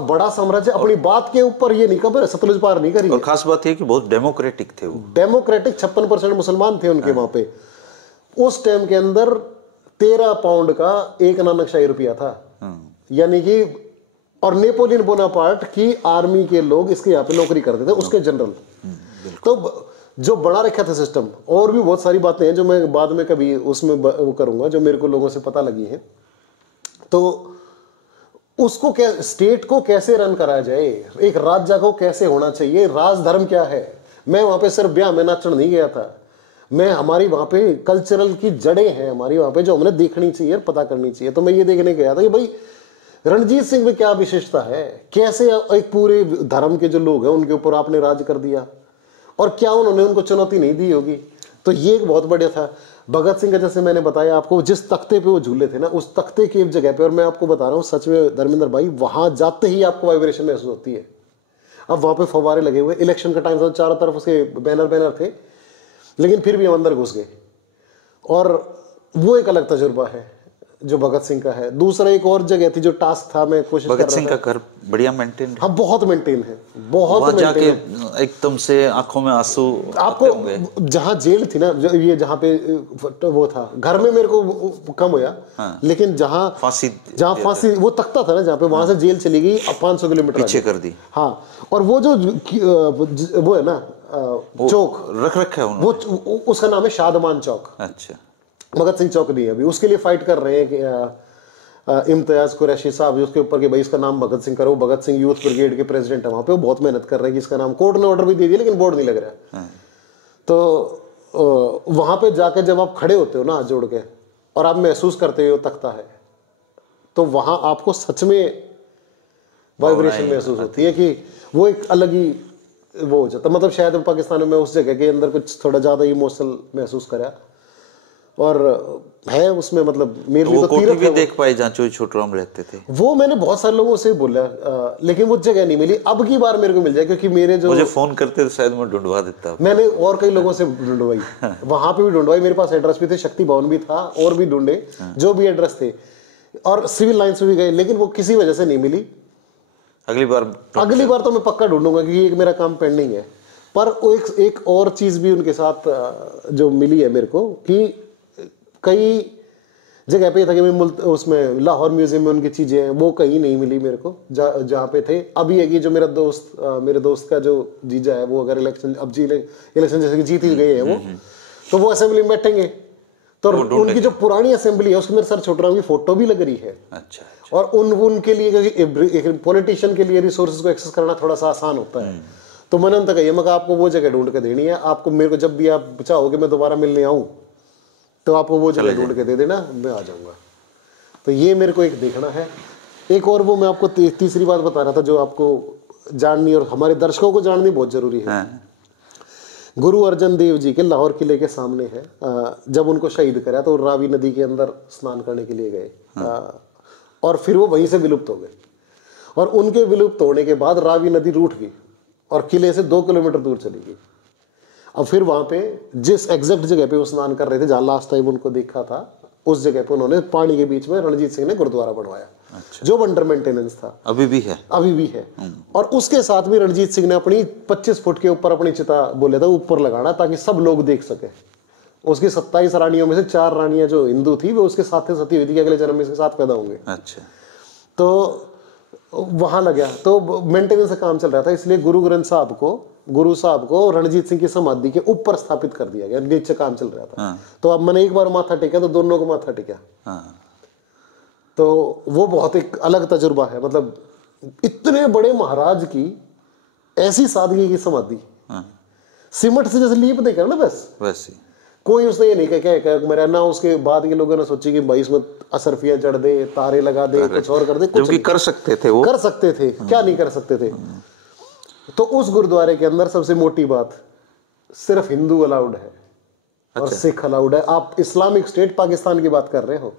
बड़ा साम्राज्य, अपनी बात के ऊपर ये नहीं कबर, सतलुज पार नहीं करी। और खास बात है कि बहुत डेमोक्रेटिक थे वो, डेमोक्रेटिक 56% मुसलमान थे उनके वहां पे। उस टाइम के अंदर 13 पाउंड का एक नानकशाही रुपया था, यानी कि, और नेपोलियन बोनापार्ट की आर्मी के लोग इसके यहाँ पे नौकरी करते थे, उसके जनरल। तो जो बना रखा था सिस्टम। और भी बहुत सारी बातें हैं जो मैं बाद में कभी उसमें वो करूंगा, जो मेरे को लोगों से पता लगी है। तो उसको क्या, स्टेट को कैसे रन करा जाए, एक राज्य को कैसे होना चाहिए, राजधर्म क्या है। मैं वहां पे सिर्फ ब्याह में नाचने नहीं गया था, मैं हमारी वहां पे कल्चरल की जड़ें हैं हमारी वहां पे, जो हमने देखनी चाहिए, पता करनी चाहिए। तो मैं ये देखने गया था कि भाई रणजीत सिंह में क्या विशेषता है, कैसे एक पूरे धर्म के जो लोग हैं उनके ऊपर आपने राज कर दिया, और क्या उन्होंने उनको चुनौती नहीं दी होगी। तो ये एक बहुत बढ़िया था। भगत सिंह का, जैसे मैंने बताया आपको, जिस तख्ते पे वो झूले थे ना, उस तख्ते की एक जगह पे, और मैं आपको बता रहा हूँ सच में धर्मेंद्र भाई, वहां जाते ही आपको वाइब्रेशन महसूस होती है। अब वहां पे फव्वारे लगे हुए, इलेक्शन का टाइम था, चारों तरफ उसके बैनर थे लेकिन फिर भी हम अंदर घुस गए, और वो एक अलग तजुर्बा है जो भगत सिंह का है। दूसरा एक और जगह थी जो टास्क था, मैं कोशिश कर रहा था। भगत सिंह का घर बढ़िया मेंटेन है। हाँ, बहुत मेंटेन है, बहुत वहां जाके मेंटेन है। एकदम से आंखों में आंसू आते होंगे। आपको जहाँ जेल थी ना, ये जहाँ पे वो था, घर में मेरे को कम हुआ। हाँ। लेकिन जहाँ फांसी वो तख्ता था ना जहाँ पे, वहां से जेल चली गई 500 किलोमीटर पीछे कर दी। हाँ, और वो जो वो है ना चौक रख रखा है उन्होंने, वो उसका नाम है शादमान चौक। अच्छा, भगत सिंह चौक नहीं है अभी, उसके लिए फाइट कर रहे हैं कि इम्तियाज कुरैशी साहब उसके ऊपर कि भाई इसका नाम भगत सिंह करो। भगत सिंह यूथ ब्रिगेड के प्रेसिडेंट है वहाँ पे, वो बहुत मेहनत कर रहे हैं कि इसका नाम, कोर्ट ने ऑर्डर भी दे दिया लेकिन बोर्ड नहीं लग रहा है। तो वहाँ पे जाकर जब आप खड़े होते हो ना हाथ जोड़ के, और आप महसूस करते हो तख्ता है, तो वहाँ आपको सच में वाइब्रेशन महसूस होती है कि वो एक अलग ही वो हो जाता। मतलब शायद पाकिस्तान में उस जगह के अंदर कुछ थोड़ा ज्यादा इमोशनल महसूस करा, और है उसमें मतलब मेरे लिए तो कोठी भी देख पाए जहाँ चोरी छोटराम रहते थे। वो मैंने बहुत सारे लोगों से बोला, लेकिन वो जगह नहीं मिली। अब की बार मेरे को मिल जाए, क्योंकि मेरे जो मुझे फोन करते तो शायद मैं ढूंढवा देता। मैंने और कई लोगों से ढूंढवाई, वहां पे भी ढूंढवाई, मेरे पास एड्रेस भी थे, शक्ति भवन भी था, और भी ढूंढे जो भी एड्रेस थे, और सिविल लाइन्स में भी गए, लेकिन वो किसी वजह से नहीं मिली। अगली बार तो मैं पक्का ढूंढूंगा, क्योंकि एक मेरा काम पेंडिंग है। पर एक और चीज भी उनके साथ जो मिली है मेरे को, कि कई जगह पे था कि मैं उसमें लाहौर म्यूजियम में उनकी चीजें हैं, वो कहीं नहीं मिली मेरे को जहाँ पे थे। अभी है कि जो मेरे दोस्त का जो जीजा है, वो अगर इलेक्शन जैसे कि जीत ही गए हैं वो, तो वो असेंबली में बैठेंगे, तो उनकी जो पुरानी असेंबली है उसके अंदर सर छोटराम की फोटो भी लग रही है। अच्छा। और उनके लिए, क्योंकि एक पॉलिटिशियन के लिए रिसोर्सेज को एक्सेस करना थोड़ा सा आसान होता है, तो मैंने उनसे कही, मैं आपको वो जगह ढूंढ के देनी है, आपको मेरे को जब भी आप चाहोगे मैं दोबारा मिलने आऊँ तो आपको वो जगह ढूंढ के दे देना, मैं आ जाऊंगा। तो ये मेरे को एक देखना है। एक और वो मैं आपको तीसरी बात बता रहा था जो आपको जाननी और हमारे दर्शकों को जाननी बहुत जरूरी है। गुरु अर्जन देव जी के लाहौर किले के सामने है। जब उनको शहीद करा तो रावी नदी के अंदर स्नान करने के लिए गए, और फिर वो वहीं से विलुप्त हो गए। और उनके विलुप्त होने के बाद रावी नदी रूठ गई और किले से 2 किलोमीटर दूर चली गई। अब फिर वहां पे जिस एग्जैक्ट जगह पे वो स्नान कर रहे थे, जहां लास्ट टाइम उनको देखा था, उस जगह पे उन्होंने पानी के बीच में रणजीत सिंह ने गुरुद्वारा बनवाया। अच्छा। जो अंडर मेंटेनेंस था, अभी भी है। और उसके साथ भी रणजीत सिंह ने अपनी 25 फुट के ऊपर अपनी चिता बोले था ऊपर लगाना, ताकि सब लोग देख सके। उसकी 27 रानियों में से 4 रानियां जो हिंदू थी वो उसके साथ सती हुई थी कि अगले जन्म में इसके साथ पैदा होंगे। अच्छा। तो वहां लगा, तो मेंटेनेंस का काम चल रहा था, इसलिए गुरु साहब को रणजीत सिंह की समाधि के ऊपर स्थापित कर दिया गया। नीचे काम चल रहा था। तो अब मैंने एक बार माथा टेका तो दोनों को माथा टेका। तो वो बहुत एक अलग तजुर्बा है। मतलब इतने बड़े महाराज की ऐसी सादगी की समाधि, सीमेंट से जैसे लीप देकर ना, बस वैसे कोई उसने ये नहीं कहा मेरा ना। उसके बाद के लोगों ने सोची कि भाई इसमें असरफियां जड़ दे, तारे लगा दे, कुछ और कर दे, कुछ कर सकते थे, वो कर सकते थे, क्या नहीं कर सकते थे। तो उस गुरुद्वारे के अंदर सबसे मोटी बात, सिर्फ हिंदू अलाउड है और सिख अलाउड है। आप इस्लामिक स्टेट पाकिस्तान की बात कर रहे हो,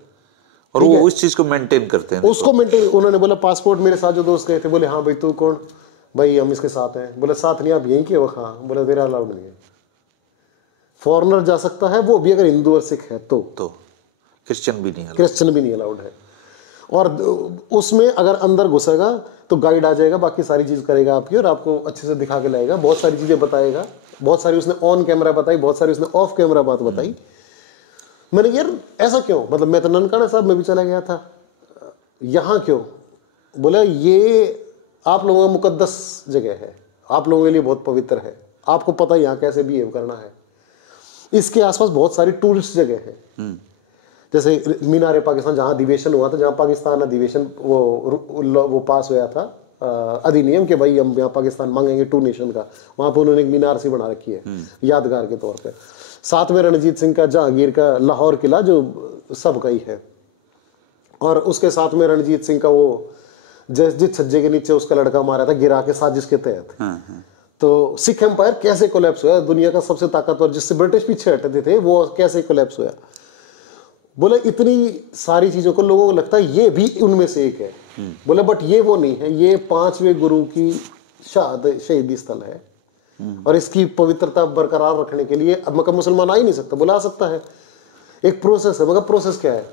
और वो उस चीज को मेंटेन करते हैं, उसको मेंटेन। उन्होंने बोला पासपोर्ट, मेरे साथ जो दोस्त गए थे बोले हाँ भाई तू कौन, भाई हम इसके साथ हैं। बोले साथ नहीं, आप यहीं के हो? हाँ। बोले तेरा अलाउड नहीं है, फॉरेनर जा सकता है, वो भी अगर हिंदू और सिख है तो क्रिश्चियन भी नहीं अलाउड है। और उसमें अगर अंदर घुसेगा तो गाइड आ जाएगा, बाकी सारी चीज करेगा आपकी, और आपको अच्छे से दिखा के लाएगा, बहुत सारी चीजें बताएगा। बहुत सारी उसने ऑन कैमरा बताई, बहुत सारी उसने ऑफ कैमरा बात बताई। मैंने यार ऐसा क्यों, मतलब मैं तो ननकाना साहब में भी चला गया था, यहाँ क्यों? बोला ये आप लोगों का मुकद्दस जगह है, आप लोगों के लिए बहुत पवित्र है, आपको पता है यहाँ कैसे बिहेव करना है। इसके आसपास बहुत सारी टूरिस्ट जगह है, जैसे मीनार पाकिस्तान जहाँ अधिवेशन हुआ था, जहाँ पाकिस्तान अधिवेशन वो पास हुआ था अधिनियम के भाई हम यहाँ पाकिस्तान मांगेंगे 2 नेशन का, वहाँ पे उन्होंने एक मीनार सी बना रखी है यादगार के तौर पे। साथ में रणजीत सिंह का जहांगीर का लाहौर किला जो सबका ही है, और उसके साथ में रणजीत सिंह का वो जिस छज्जे के नीचे उसका लड़का मारा था गिरा के साजिश के तहत। तो सिख एम्पायर कैसे कोलैप्स हुआ, दुनिया का सबसे ताकतवर जिससे ब्रिटिश पीछे हटते थे वो कैसे कोलैप्स हुआ। बोले इतनी सारी चीजों को लोगों को लगता है ये भी उनमें से एक है। बोले बट ये वो नहीं है, ये 5वें गुरु की शहीदी स्थल है। और इसकी पवित्रता बरकरार रखने के लिए अब मगर मुसलमान आ ही नहीं सकता, बुला सकता है, एक प्रोसेस है। मगर प्रोसेस क्या है?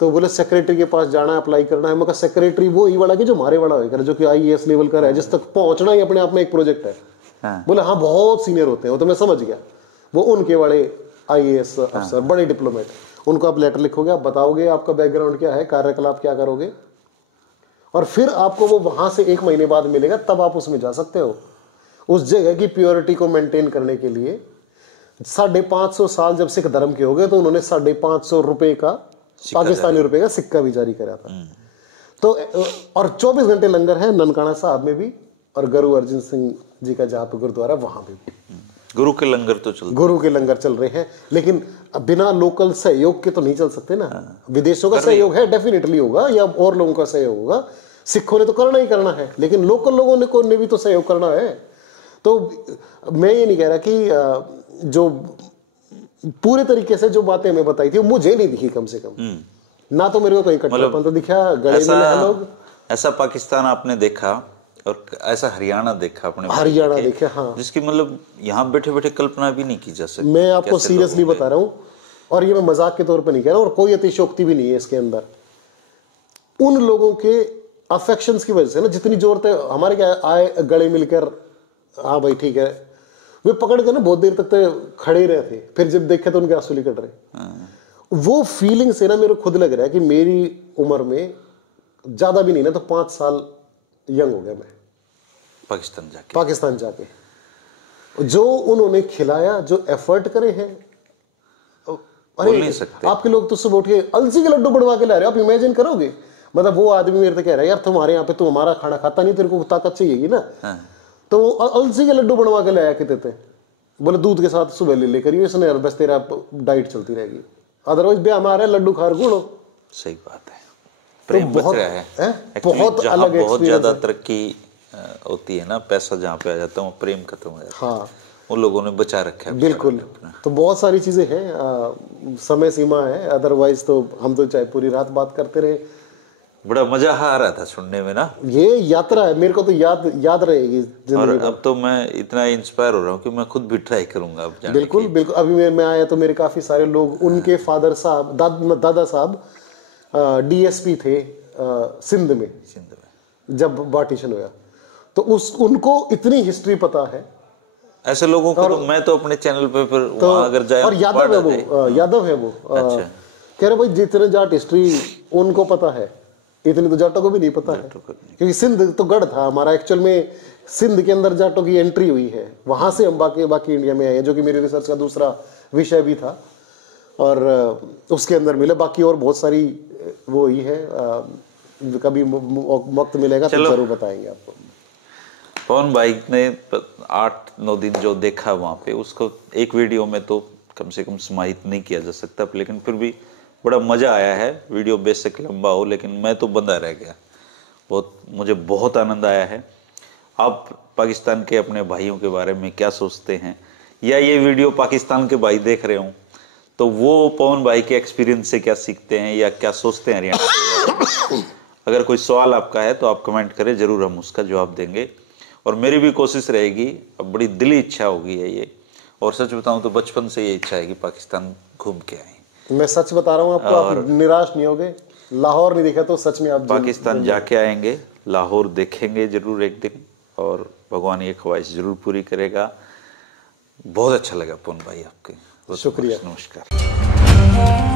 तो बोले सेक्रेटरी के पास जाना है, अप्लाई करना है। मगर सेक्रेटरी वो ही वाला कि जो हमारे वाला होकर, जो कि IAS लेवल का है, जिस तक पहुंचना ही अपने आप में एक प्रोजेक्ट है। बोले हाँ बहुत सीनियर होते हैं वो, तो मैं समझ गया, वो उनके बड़े IAS अफसर, बड़े डिप्लोमेट, उनको आप लेटर लिखोगे, आप बताओगे आपका बैकग्राउंड क्या है, कार्यकलाप क्या करोगे, और फिर आपको वो वहां से 1 महीने बाद मिलेगा, तब आप उसमें जा सकते हो। उस जगह की प्योरिटी को मेंटेन करने के लिए 550 साल जब सिख धर्म के हो गए, तो उन्होंने 550 रुपए का, पाकिस्तानी रुपए का सिक्का भी जारी करा था। तो और 24 घंटे लंगर है ननकाना साहब में भी, और गुरु अर्जन सिंह जी का जहाँ पे गुरुद्वारा वहां पे भी गुरु के लंगर तो चल गुरु के लंगर चल रहे हैं। लेकिन बिना लोकल सहयोग के तो नहीं चल सकते ना। विदेशों का सहयोग है, डेफिनेटली होगा, या और लोगों का सहयोग होगा। सिखों ने तो करना ही करना है, लेकिन लोकल लोगों ने भी तो सहयोग करना है। तो मैं ये नहीं कह रहा कि जो पूरे तरीके से जो बातें हमें बताई थी वो मुझे नहीं दिखी, कम से कम ना तो मेरे को कहीं कट्टरपन तो दिखा, गले मिले लोग। ऐसा पाकिस्तान आपने देखा और ऐसा हरियाणा देखा अपने, हरियाणा देखे, हाँ, जिसकी मतलब यहाँ बैठे बैठे कल्पना भी नहीं की जा सकती। मैं आपको सीरियसली बता रहा हूँ, और ये मैं मजाक के तौर पे नहीं कह रहा हूँ, और कोई अतिशयोक्ति भी नहीं है इसके अंदर। उन लोगों के अफेक्शंस की वजह से ना, जितनी जरूरत है हमारे क्या आए गले मिलकर, हाँ भाई ठीक है, वे पकड़ के ना बहुत देर तक तो खड़े ही रहे थे, फिर जब देखे तो उनके आंसू निकल रहे। वो फीलिंग से ना मेरे को खुद लग रहा है कि मेरी उम्र में ज्यादा भी नहीं ना तो 5 साल यंग हो गया मैं पाकिस्तान जाके। जो उन्होंने खिलाया, जो एफर्ट करे हैं, अरे आपके लोग तो सुबह उठ के अलसी के लड्डू बढ़वा के ला रहे हो, आप इमेजिन करोगे। मतलब वो आदमी मेरे से कह रहा है, यार तुम्हारे यहाँ पे तू हमारा खाना खाता नहीं, तेरे को ताकत चाहिएगी ना, तो वो अलसी के लड्डू बनवा के लाया के देते, बोले दूध के साथ सुबह ले लेकर इसने, बस तेरा डाइट चलती रहेगी, अदरवाइज बे हमारे लड्डू खार गुड़ो। सही बात है, प्रेम तो बच रहा है। बहुत अलग, बहुत ज्यादा तरक्की होती है ना, पैसा जहाँ पे आ जाता है वो प्रेम खत्म हो जाता है। हाँ, उन लोगों ने बचा रखा है बिल्कुल। तो बहुत सारी चीजें हैं, समय सीमा है, अदरवाइज तो हम तो चाहे पूरी रात बात करते रहे। बड़ा मजा आ रहा था सुनने में ना, ये यात्रा है, मेरे को तो याद रहेगी और अब तो मैं इतना इंस्पायर हो रहा हूँ कि मैं खुद भी ट्राई करूंगा अब जाने बिल्कुल बिल्कुल। अभी मैं आया तो मेरे काफी सारे लोग, उनके फादर साहब, दादा साहब DSP थे सिंध में जब पार्टीशन हुआ, तो उनको इतनी हिस्ट्री पता है। ऐसे लोगों को तो मैं तो अपने चैनल पे फिर तो वहां अगर जाए, और यादव है वो अच्छा, कह रहे भाई जितने जाट हिस्ट्री उनको पता है, इतनी तो जाटों को भी नहीं पता है, क्योंकि सिंध तो गढ़ था हमारा। एक्चुअल में सिंध के अंदर जाटों की एंट्री हुई है, वहां से हम बाकी इंडिया में आए, जो कि मेरी रिसर्च का दूसरा विषय भी था, और उसके अंदर मिले। बाकी और बहुत सारी वो ही है, कभी वक्त मिलेगा तो जरूर बताएंगे आपको। पवन भाई ने 8-9 दिन जो देखा वहां पे, उसको एक वीडियो में तो कम से कम समाहित नहीं किया जा सकता, लेकिन फिर भी बड़ा मजा आया है। वीडियो बेशक लंबा हो, लेकिन मैं तो बंधा रह गया, मुझे बहुत आनंद आया है। आप पाकिस्तान के अपने भाइयों के बारे में क्या सोचते हैं, या ये वीडियो पाकिस्तान के भाई देख रहे हों तो वो पवन भाई के एक्सपीरियंस से क्या सीखते हैं या क्या सोचते हैं हरियाणा। अगर कोई सवाल आपका है तो आप कमेंट करें, जरूर हम उसका जवाब देंगे। और मेरी भी कोशिश रहेगी, अब बड़ी दिली इच्छा होगी है ये, और सच बताऊं तो बचपन से ये इच्छा है कि पाकिस्तान घूम के आए। मैं सच बता रहा हूँ आपको, आप निराश नहीं होगे। लाहौर नहीं देखा तो सच में आप पाकिस्तान जाके आएंगे, लाहौर देखेंगे जरूर एक दिन, और भगवान ये ख्वाहिश जरूर पूरी करेगा। बहुत अच्छा लगा पवन भाई आपके, शुक्रिया, नमस्कार।